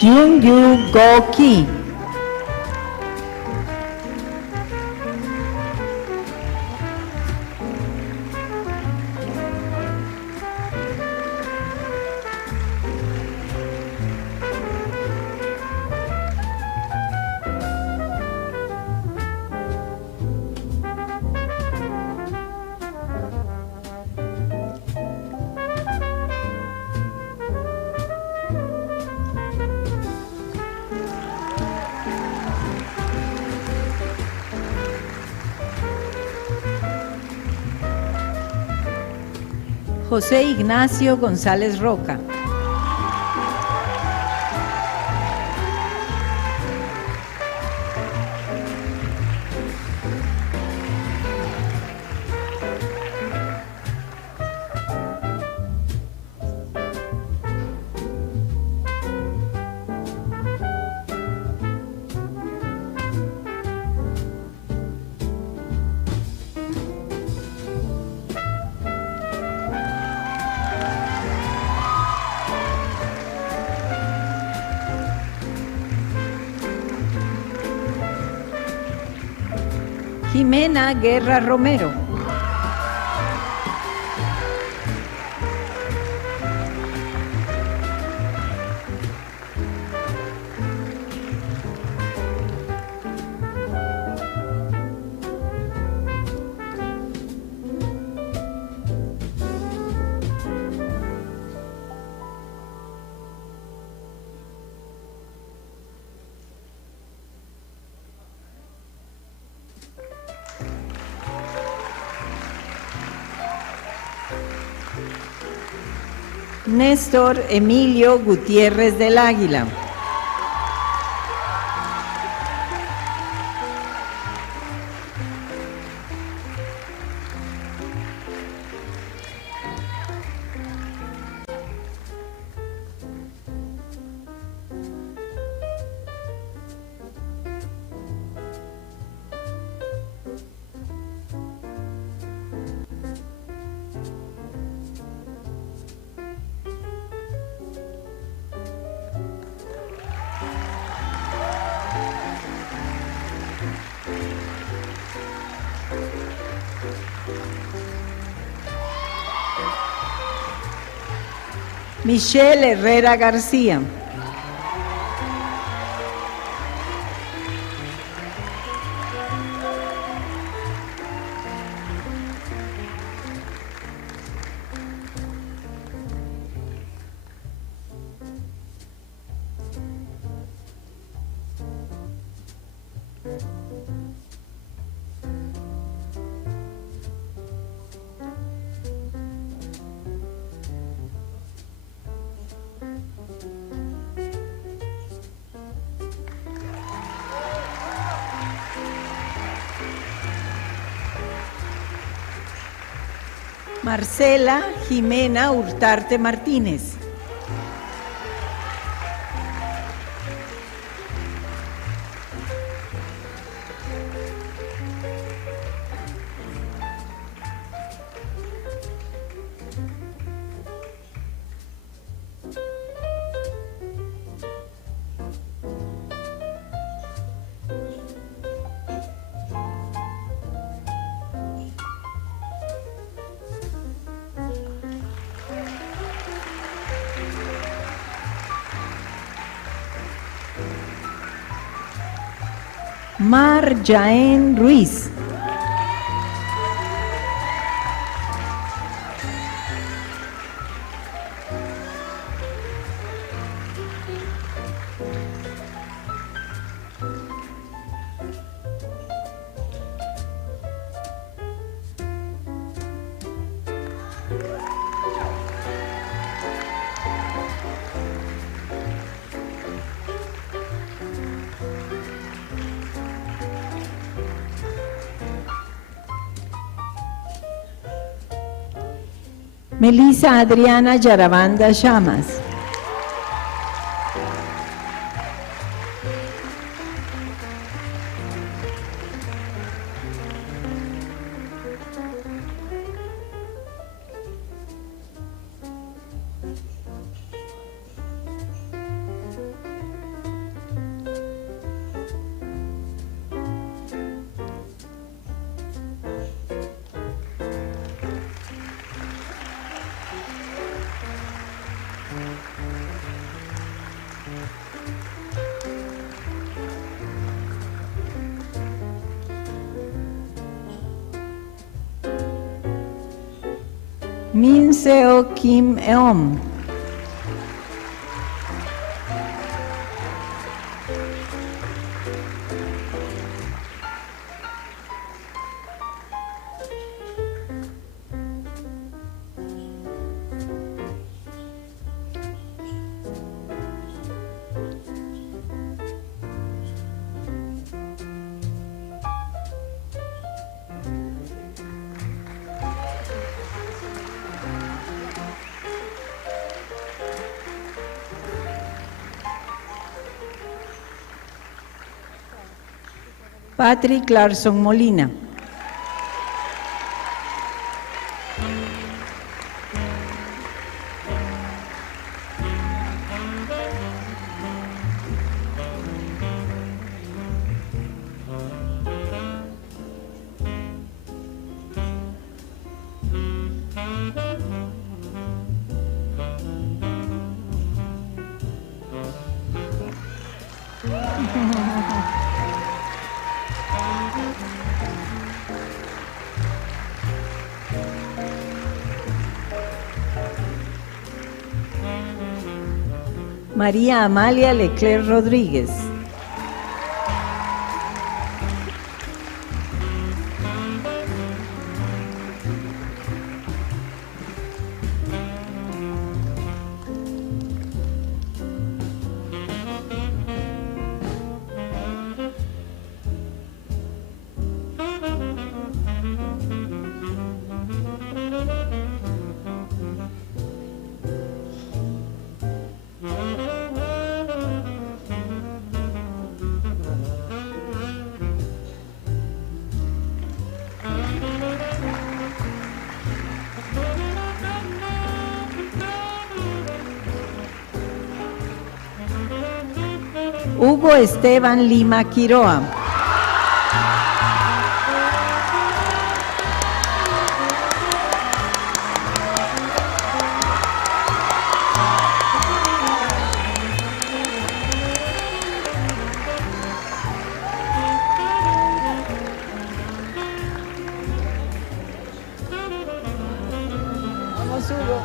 Jung-Yu Go-Ki. José Ignacio González Roca. Jimena Guerra Romero. Néstor Emilio Gutiérrez del Águila. Michelle Herrera García. Marcela Jimena Hurtarte Martínez. Mar Jaén Ruiz. Melissa Adriana Yaravanda Llamas. Min Seo Kim Eom. Patrick Larson Molina. María Amalia Leclerc Rodríguez. Hugo Esteban Lima Quiroa. Vamos, Hugo.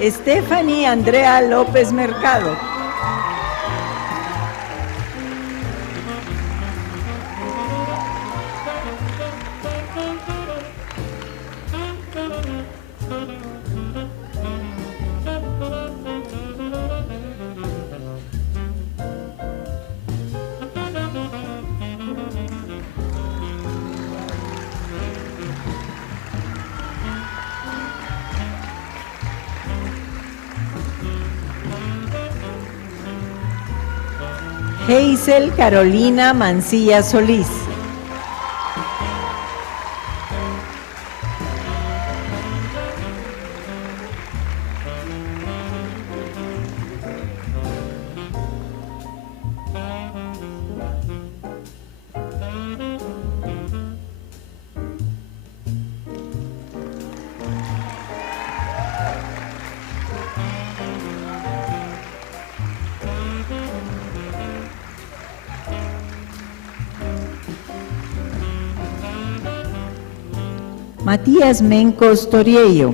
Stephanie Andrea López Mercado. Hazel Carolina Mancilla Solís. Matías Mencos Toriello.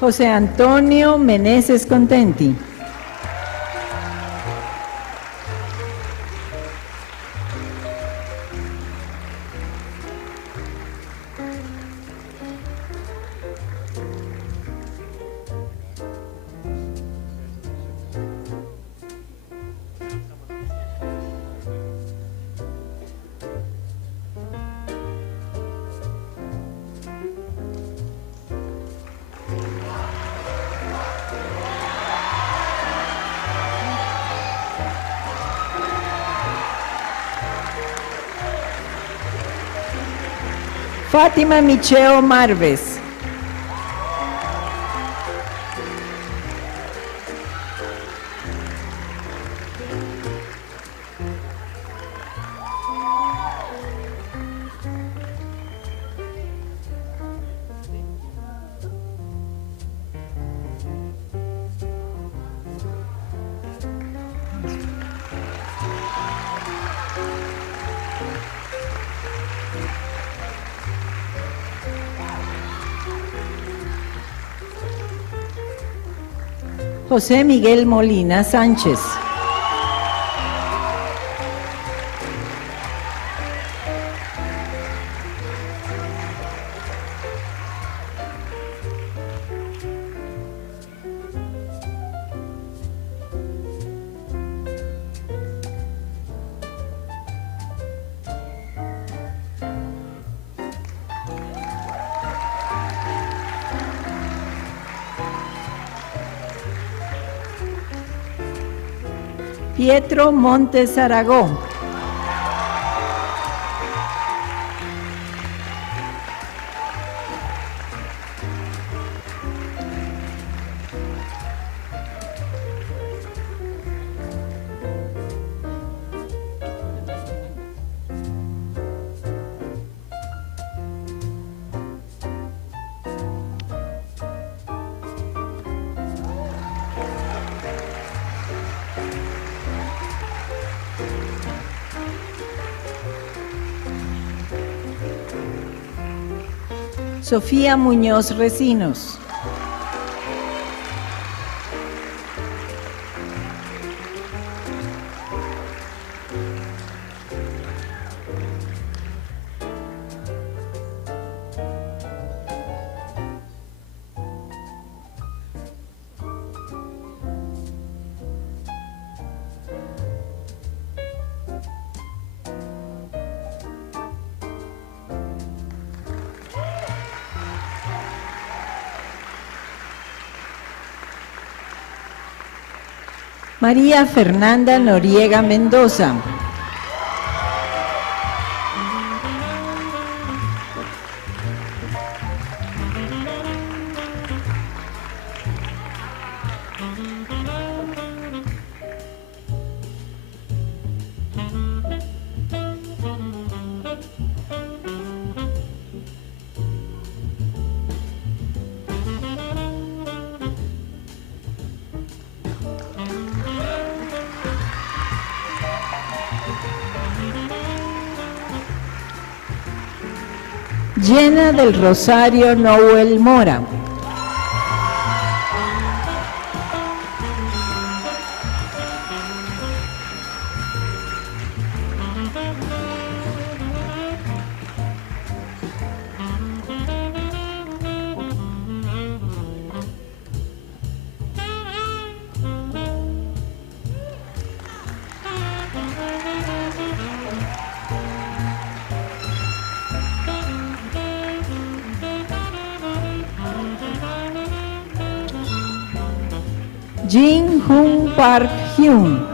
José Antonio Meneses Contenti. Fátima Micheo Marves. José Miguel Molina Sánchez. Pietro Montes Aragón. Sofía Muñoz Recinos. María Fernanda Noriega Mendoza. Llena del Rosario Noel Mora. Jin Hoon Park Hyun.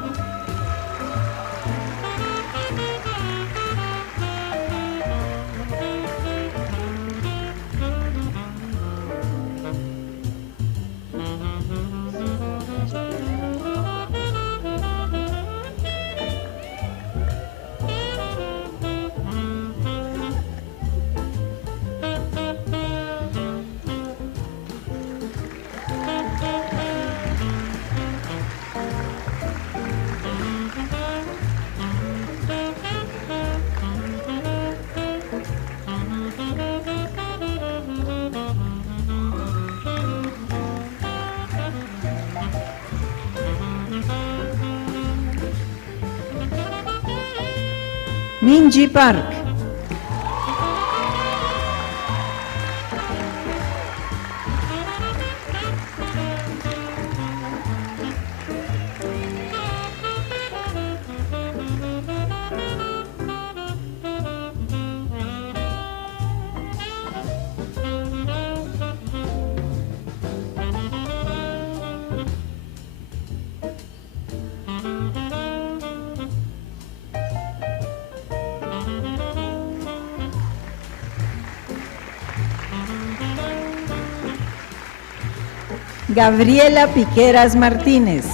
Minji Park. Gabriela Piqueras Martínez.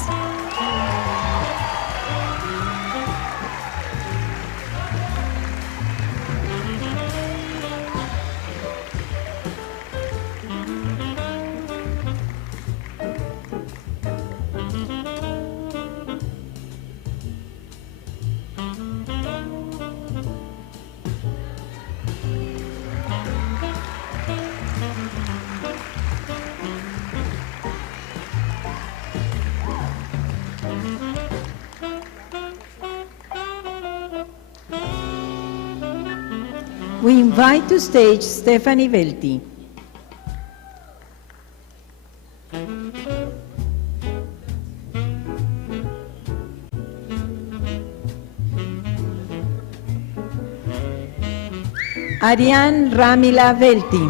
We invite to stage Stephanie Velti. Ariane Ramila Velti.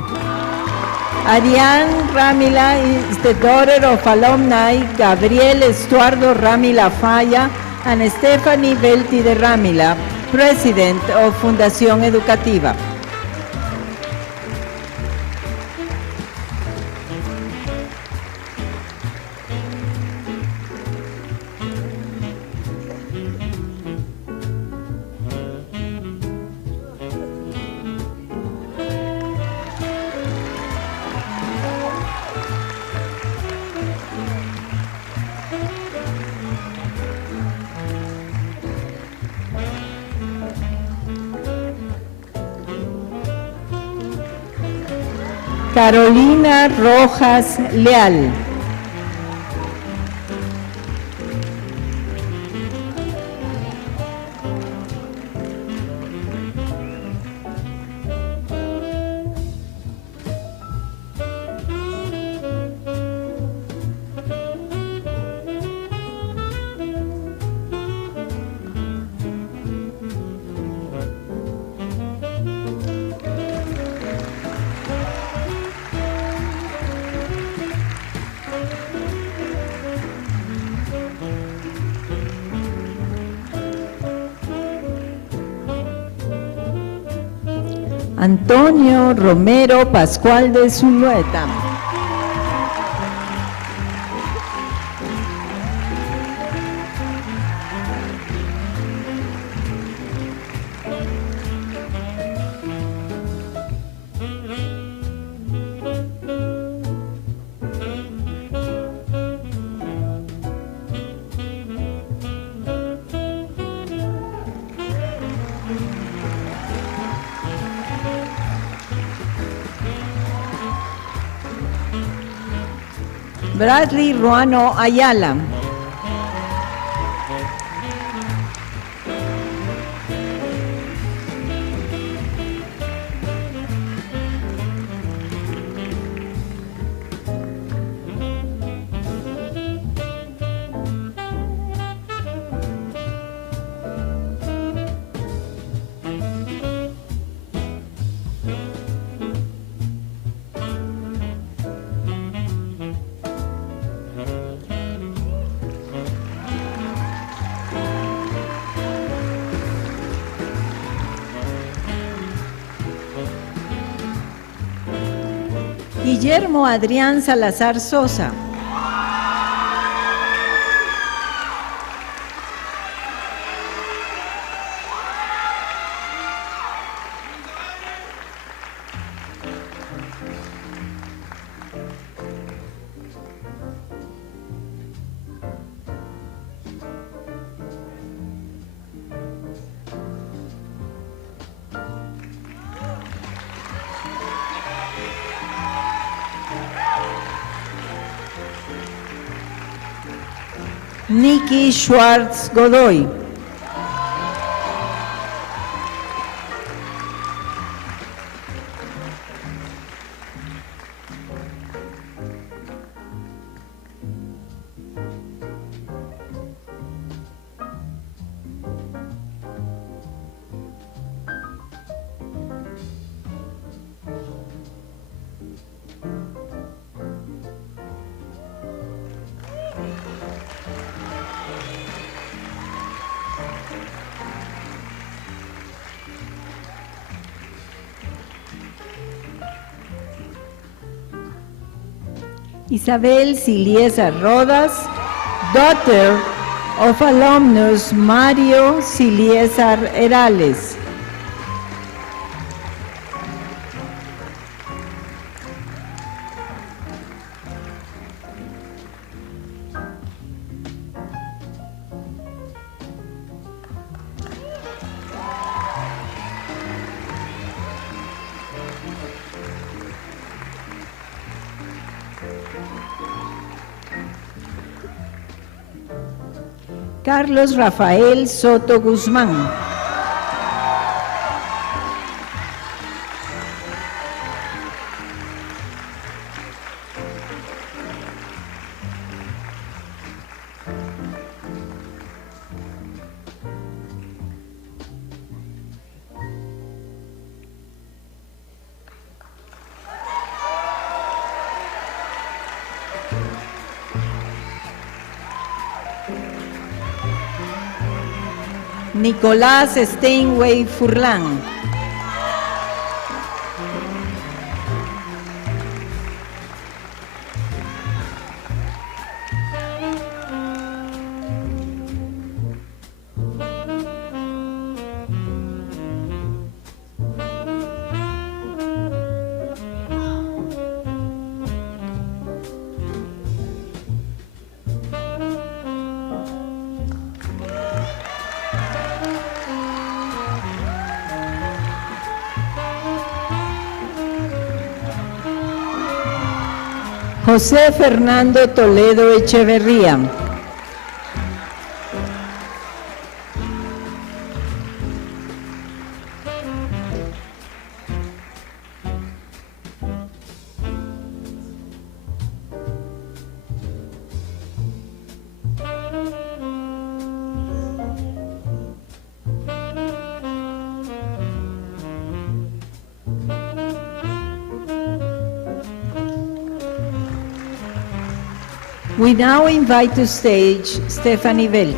Ariane Ramila is the daughter of alumni Gabriel Estuardo Ramila Falla and Stephanie Velti de Ramila, President of Fundación Educativa. Carolina Rojas Leal. Antonio Romero Pascual de Zulueta. Bradley Ruano Ayala. Guillermo Adrián Salazar Sosa. Nikki Schwartz Godoy. Isabel Siliesa Rodas, daughter of alumnus Mario Siliesa Herales. Carlos Rafael Soto Guzmán. Nicolás Steinway Furlan. José Fernando Toledo Echeverría. We now invite to stage Stephanie Velti.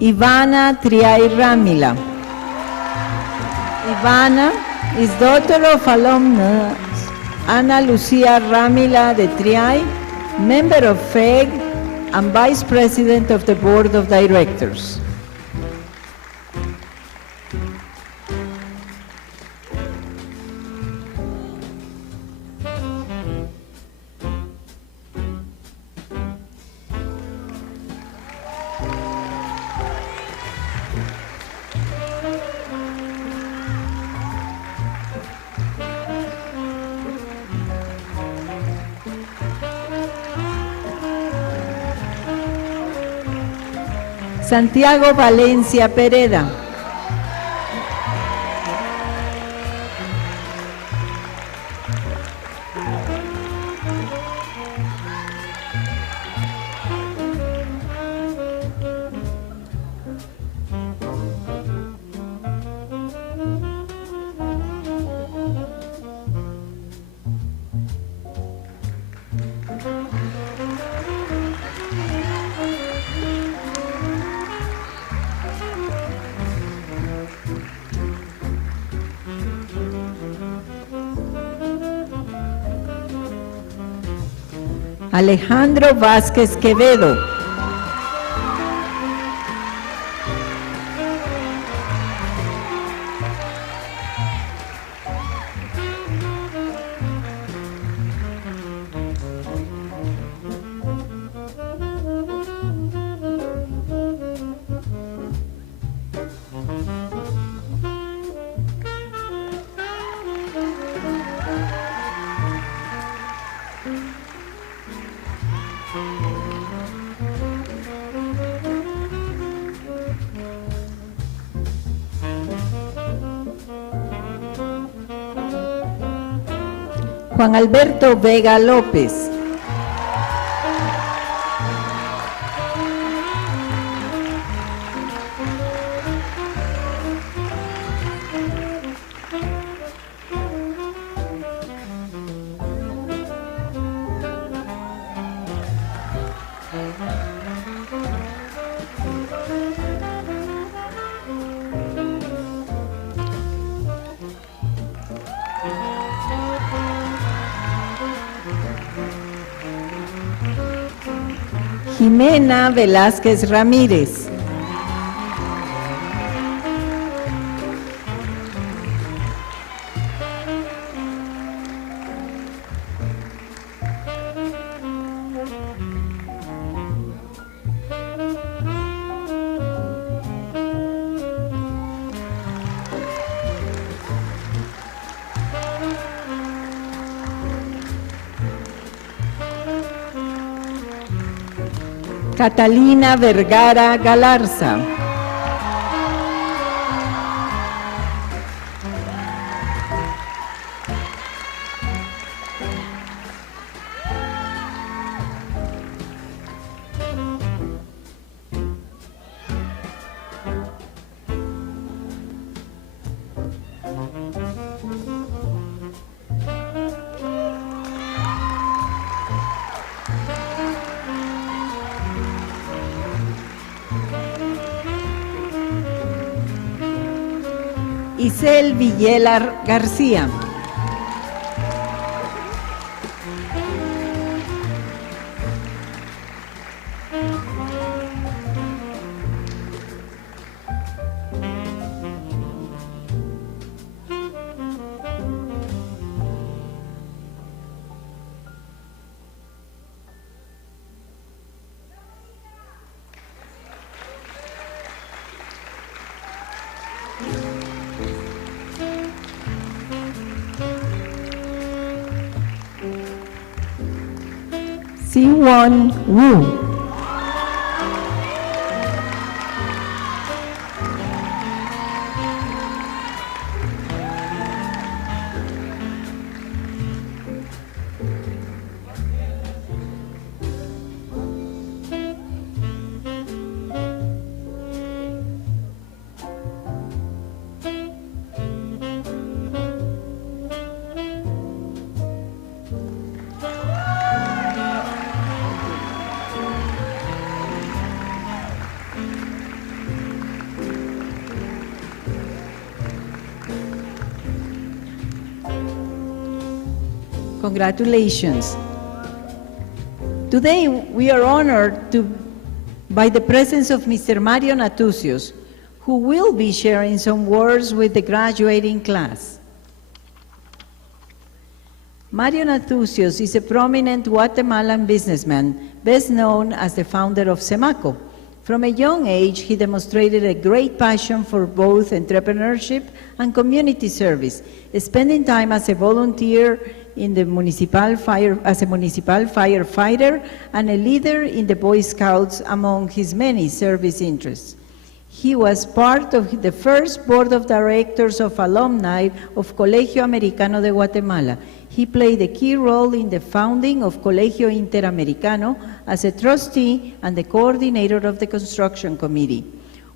Ivana Triay Ramila. Ivana is daughter of alumnus Ana Lucia Ramila de Triay, member of FEG, and Vice President of the Board of Directors. Santiago Valencia Pereda. Alejandro Vázquez Quevedo. Juan Alberto Vega López. Jimena Velázquez Ramírez. Catalina Vergara Galarza. Isel Villela García. Siwon Wu. Congratulations. Today we are honored by the presence of Mr. Mario Natucios, who will be sharing some words with the graduating class. Mario Natucios is a prominent Guatemalan businessman, best known as the founder of Semaco. From a young age, he demonstrated a great passion for both entrepreneurship and community service, spending time as a volunteer in the as a municipal firefighter and a leader in the Boy Scouts among his many service interests. He was part of the first board of directors of alumni of Colegio Americano de Guatemala. He played a key role in the founding of Colegio Interamericano as a trustee and the coordinator of the construction committee.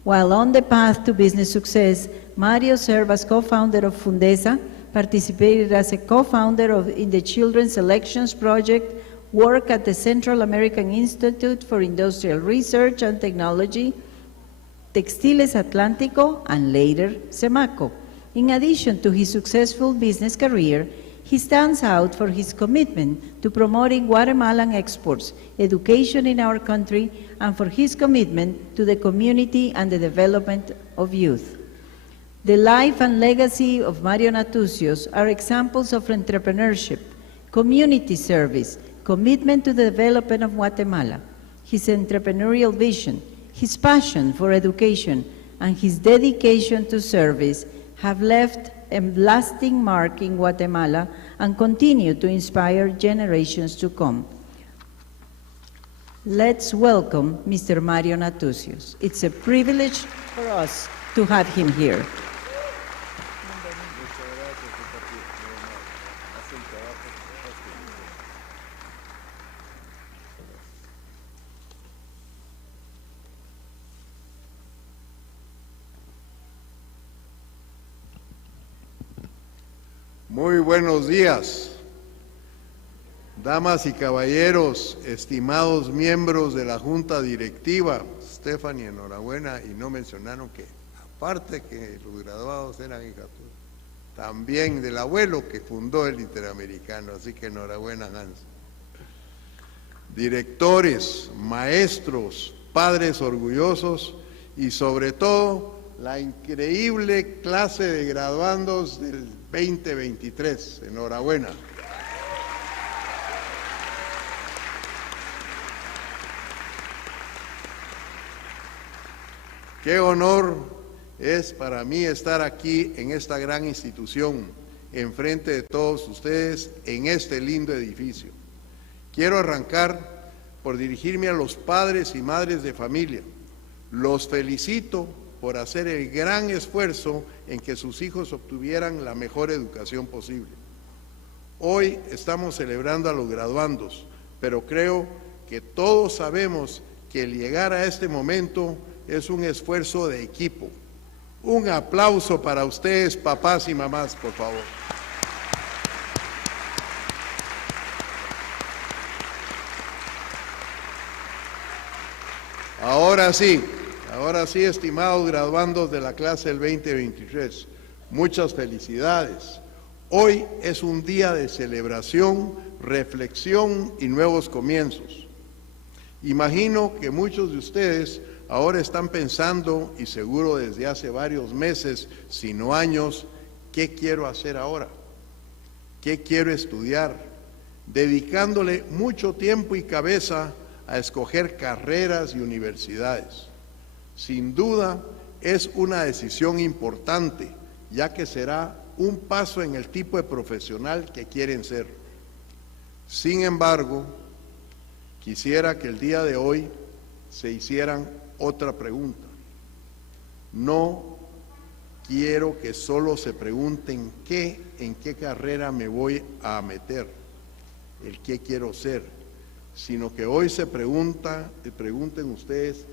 While on the path to business success, Mario served as co-founder of Fundesa, participated as a co-founder in the Children's Elections Project, worked at the Central American Institute for Industrial Research and Technology, Textiles Atlántico, and later Semaco. In addition to his successful business career, he stands out for his commitment to promoting Guatemalan exports, education in our country, and for his commitment to the community and the development of youth. The life and legacy of Mario Natucios are examples of entrepreneurship, community service, commitment to the development of Guatemala. His entrepreneurial vision, his passion for education, and his dedication to service have left a lasting mark in Guatemala and continue to inspire generations to come. Let's welcome Mr. Mario Natucios. It's a privilege for us to have him here. Muy buenos días, damas y caballeros, estimados miembros de la Junta Directiva. Stephanie, enhorabuena, y no mencionaron que, aparte que los graduados eran hijas, también del abuelo que fundó el Interamericano, así que enhorabuena, Hans. directores, maestros, padres orgullosos y sobre todo la increíble clase de graduandos del 2023. Enhorabuena. Qué honor es para mí estar aquí en esta gran institución, enfrente de todos ustedes, en este lindo edificio. Quiero arrancar por dirigirme a los padres y madres de familia. Los felicito por hacer el gran esfuerzo en que sus hijos obtuvieran la mejor educación posible. Hoy estamos celebrando a los graduandos, pero creo que todos sabemos que el llegar a este momento es un esfuerzo de equipo. Un aplauso para ustedes, papás y mamás, por favor. Ahora sí, estimados graduandos de la clase del 2023, muchas felicidades. Hoy es un día de celebración, reflexión y nuevos comienzos. Imagino que muchos de ustedes ahora están pensando, y seguro desde hace varios meses, si no años, ¿qué quiero hacer ahora? ¿Qué quiero estudiar? Dedicándole mucho tiempo y cabeza a escoger carreras y universidades. Sin duda, es una decisión importante, ya que será un paso en el tipo de profesional que quieren ser. Sin embargo, quisiera que el día de hoy se hicieran otra pregunta. No quiero que solo se pregunten en qué carrera me voy a meter, el qué quiero ser, sino que hoy se pregunten ustedes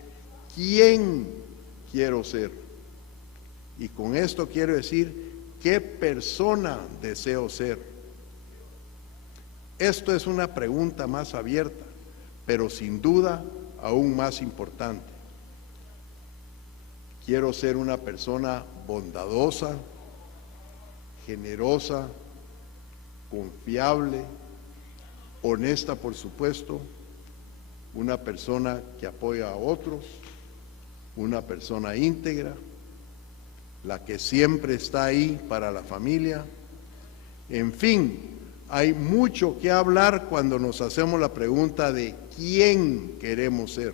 quién quiero ser. Y con esto quiero decir qué persona deseo ser. Esto es una pregunta más abierta, pero sin duda aún más importante. Quiero ser una persona bondadosa, generosa, confiable, honesta, por supuesto, una persona que apoya a otros, una persona íntegra, la que siempre está ahí para la familia. En fin, hay mucho que hablar cuando nos hacemos la pregunta de quién queremos ser.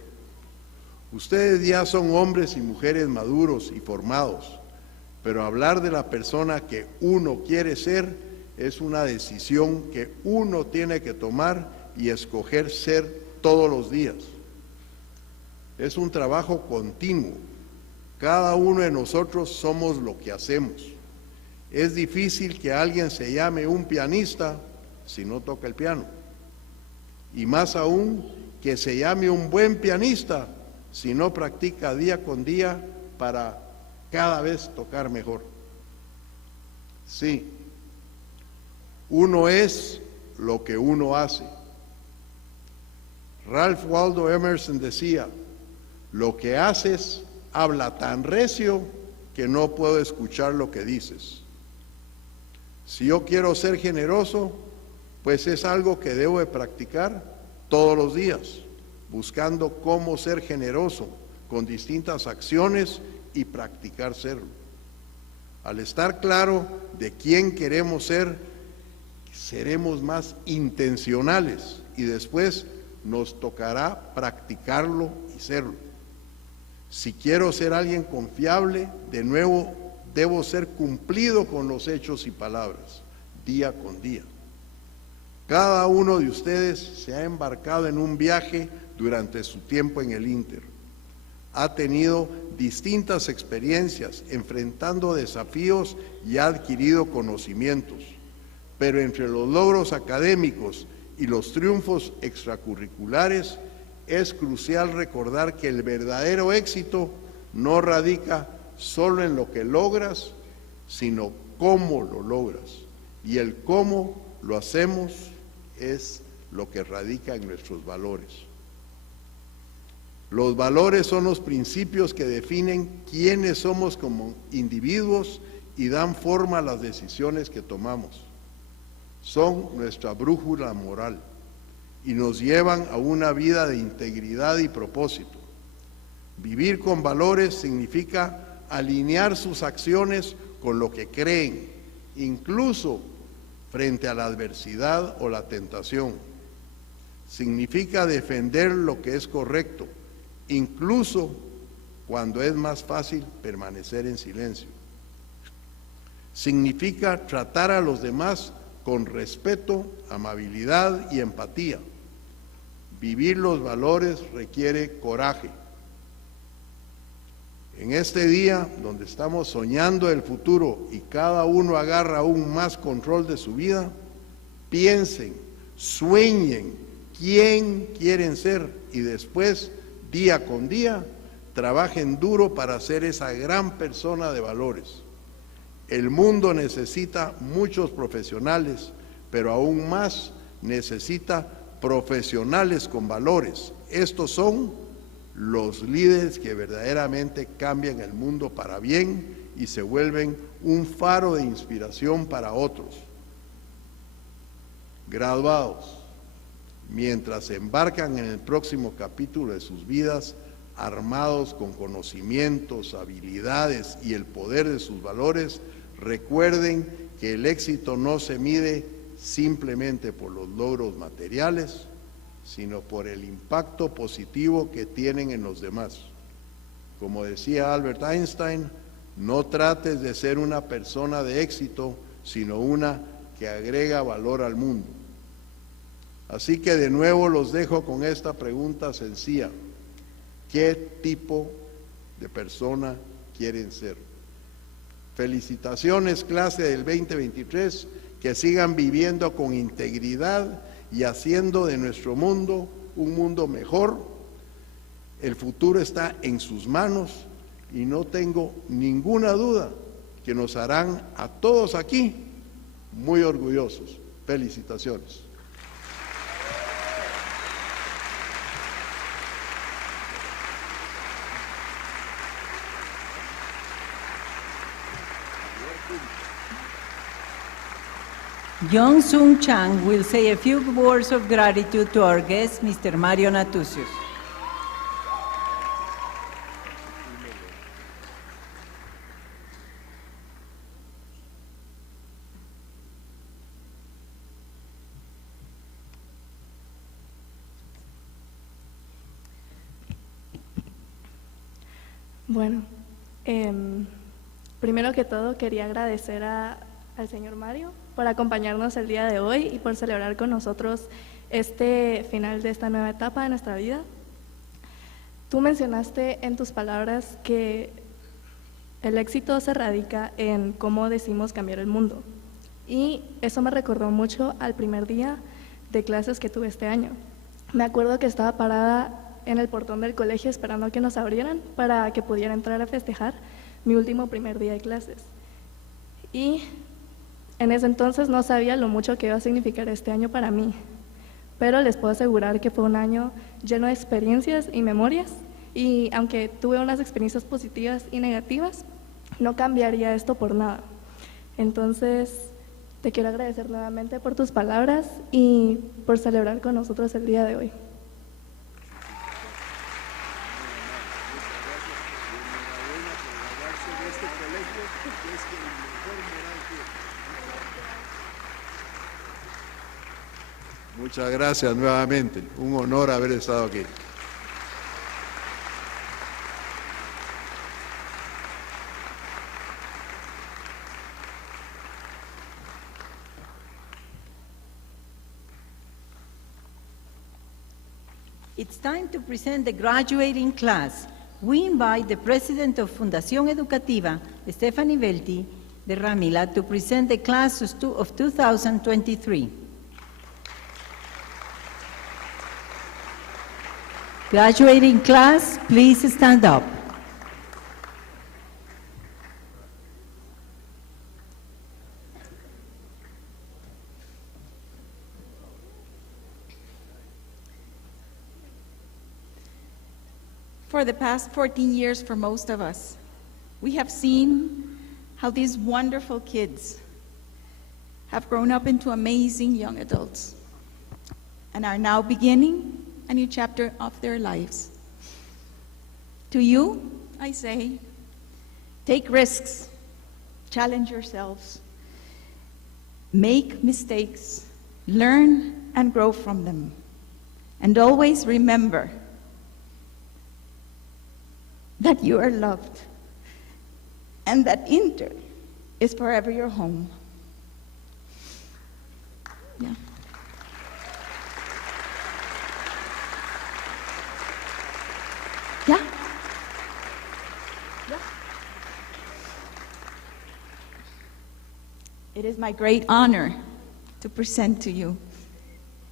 Ustedes ya son hombres y mujeres maduros y formados, pero hablar de la persona que uno quiere ser es una decisión que uno tiene que tomar y escoger ser todos los días. Es un trabajo continuo. Cada uno de nosotros somos lo que hacemos. Es difícil que alguien se llame un pianista si no toca el piano. Y más aún que se llame un buen pianista si no practica día con día para cada vez tocar mejor. Sí, uno es lo que uno hace. Ralph Waldo Emerson decía, lo que haces habla tan recio que no puedo escuchar lo que dices. Si yo quiero ser generoso, pues es algo que debo de practicar todos los días, buscando cómo ser generoso con distintas acciones y practicar serlo. Al estar claro de quién queremos ser, seremos más intencionales y después nos tocará practicarlo y serlo. Si quiero ser alguien confiable, de nuevo debo ser cumplido con los hechos y palabras, día con día. Cada uno de ustedes se ha embarcado en un viaje durante su tiempo en el Inter. Ha tenido distintas experiencias, enfrentando desafíos y ha adquirido conocimientos. Pero entre los logros académicos y los triunfos extracurriculares, es crucial recordar que el verdadero éxito no radica solo en lo que logras, sino cómo lo logras. Y el cómo lo hacemos es lo que radica en nuestros valores. Los valores son los principios que definen quiénes somos como individuos y dan forma a las decisiones que tomamos. Son nuestra brújula moral. y nos llevan a una vida de integridad y propósito. Vivir con valores significa alinear sus acciones con lo que creen, incluso frente a la adversidad o la tentación. Significa defender lo que es correcto, incluso cuando es más fácil permanecer en silencio. Significa tratar a los demás con respeto, amabilidad y empatía. Vivir los valores requiere coraje. En este día, donde estamos soñando el futuro y cada uno agarra aún más control de su vida, piensen, sueñen quién quieren ser y después, día con día, trabajen duro para ser esa gran persona de valores. El mundo necesita muchos profesionales, pero aún más necesita profesionales con valores. Estos son los líderes que verdaderamente cambian el mundo para bien y se vuelven un faro de inspiración para otros. Graduados, mientras se embarcan en el próximo capítulo de sus vidas, armados con conocimientos, habilidades y el poder de sus valores, recuerden que el éxito no se mide simplemente por los logros materiales, sino por el impacto positivo que tienen en los demás. Como decía Albert Einstein, no trates de ser una persona de éxito, sino una que agrega valor al mundo. Así que de nuevo los dejo con esta pregunta sencilla: ¿qué tipo de persona quieren ser? Felicitaciones, clase del 2023, que sigan viviendo con integridad y haciendo de nuestro mundo un mundo mejor. El futuro está en sus manos y no tengo ninguna duda que nos harán a todos aquí muy orgullosos. Felicitaciones. Young Sung Chang will say a few words of gratitude to our guest, Mr. Mario Natucius. Bueno, primero que todo quería agradecer al señor Mario por acompañarnos el día de hoy y por celebrar con nosotros este final de esta nueva etapa de nuestra vida. Tú mencionaste en tus palabras que el éxito se radica en cómo decimos cambiar el mundo, y eso me recordó mucho al primer día de clases que tuve este año. Me acuerdo que estaba parada en el portón del colegio esperando a que nos abrieran para que pudiera entrar a festejar mi último primer día de clases. Y en ese entonces no sabía lo mucho que iba a significar este año para mí, pero les puedo asegurar que fue un año lleno de experiencias y memorias, y aunque tuve unas experiencias positivas y negativas, no cambiaría esto por nada. Entonces, te quiero agradecer nuevamente por tus palabras y por celebrar con nosotros el día de hoy. Muchas gracias nuevamente, un honor haber estado aquí. It's time to present the graduating class. We invite the president of Fundación Educativa, Stephanie Velti de Ramila, to present the class of 2023. Graduating class, please stand up. For the past 14 years, for most of us, we have seen how these wonderful kids have grown up into amazing young adults. and are now beginning a new chapter of their lives. To you, I say, take risks, challenge yourselves, make mistakes, learn and grow from them, and always remember that you are loved and that Inter is forever your home. Yeah. Yeah. Yeah. It is my great honor to present to you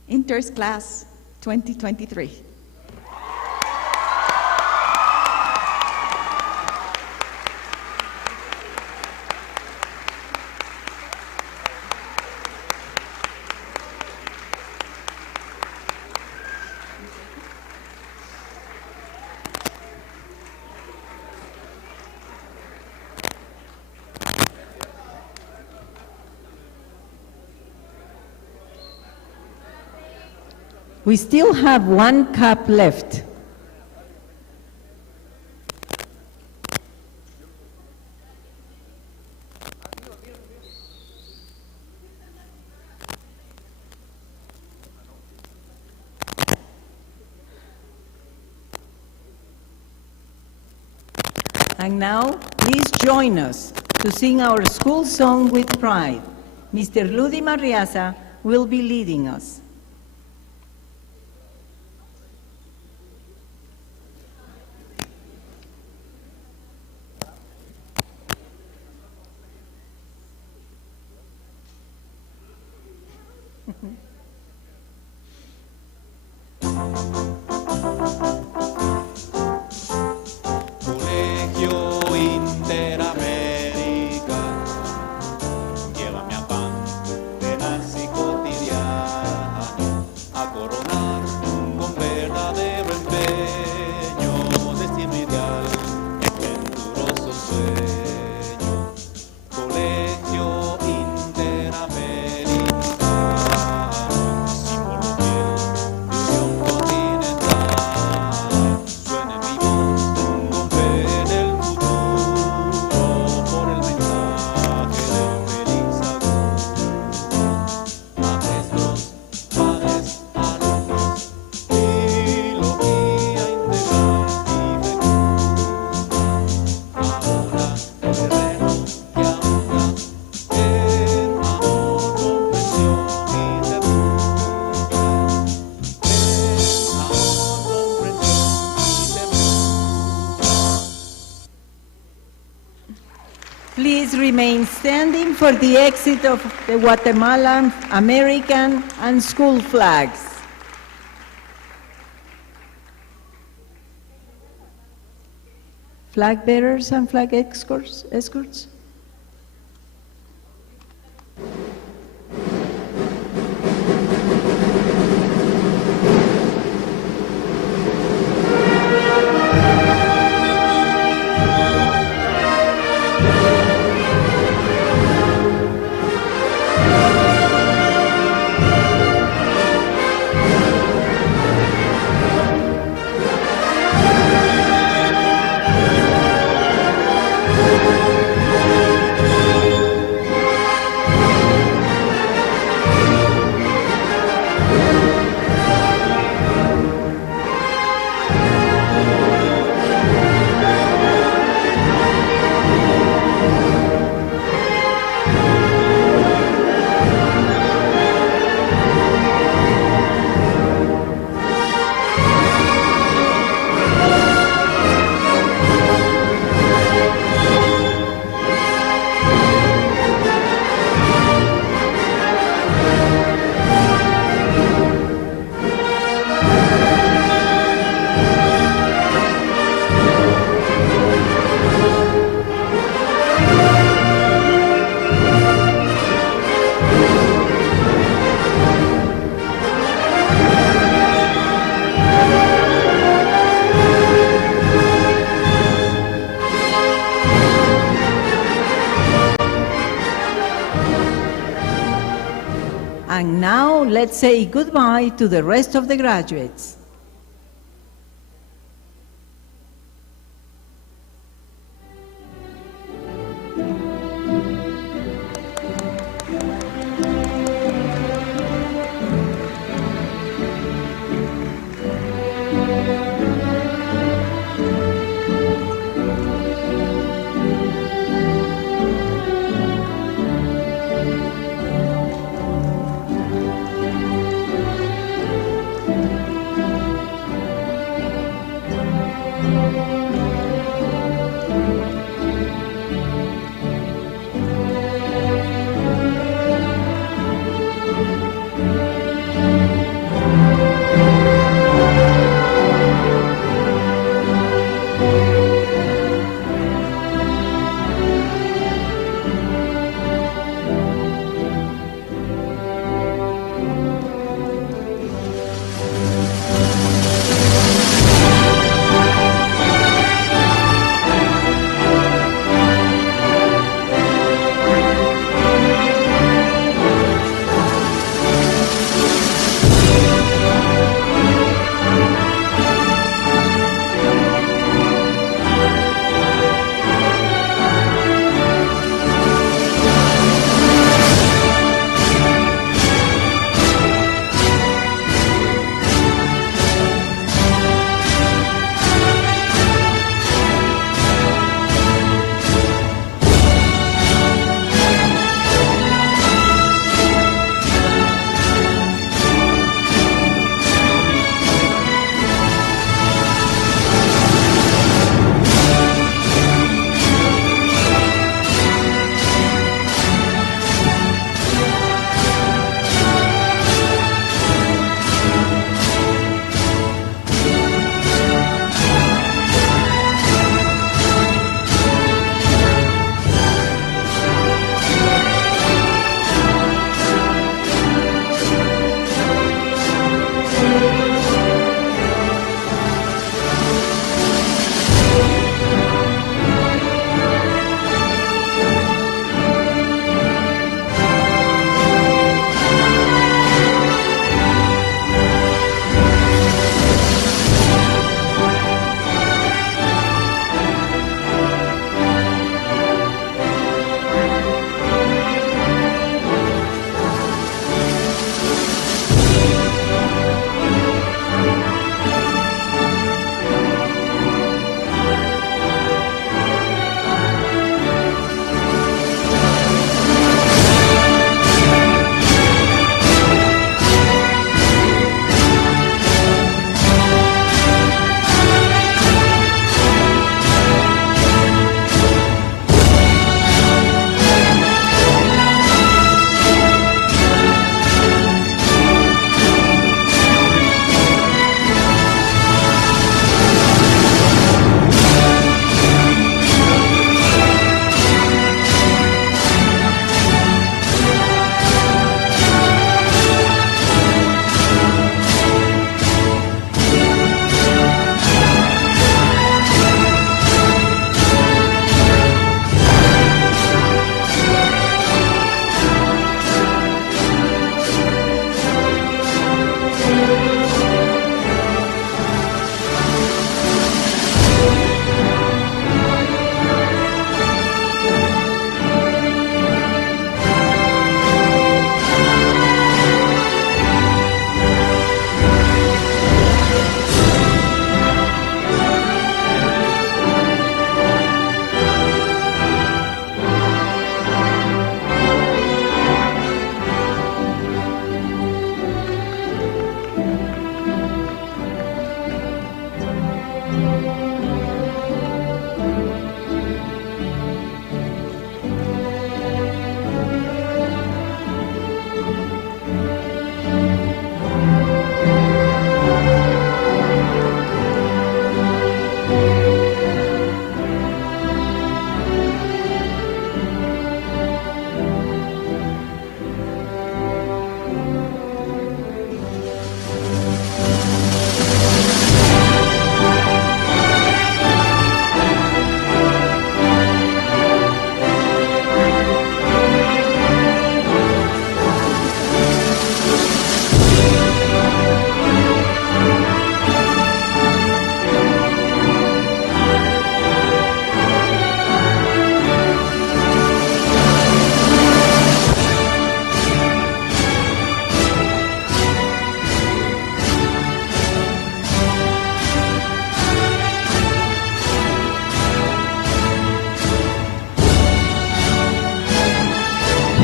Inter's Class 2023. We still have one cup left. And now, please join us to sing our school song with pride. Mr. Ludi Marriaza will be leading us. Colegio Interamericano, llévame a pan tenaz y cotidiano, a coronar con verdadero empeño, destino ideal, venturoso sueño. Colegio Interamericano, símbolo fiel de unión continental, suena en mi voz con fe en el futuro, por el mensaje del feliz agosto. Maestros, padres, alumnos, trilogía integral y fecunda. Ahora el terreno que abunda en amor, comprensión y ternura. En amor, comprensión y ternura. Please remain standing for the exit of the Guatemalan, American, and school flags. Flag bearers and flag escorts. Now, let's say goodbye to the rest of the graduates.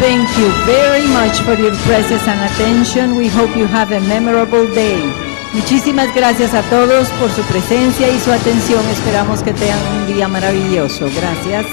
thank you very much for your presence and attention. We hope you have a memorable day. Muchísimas gracias a todos por su presencia y su atención. Esperamos que tengan un día maravilloso. Gracias.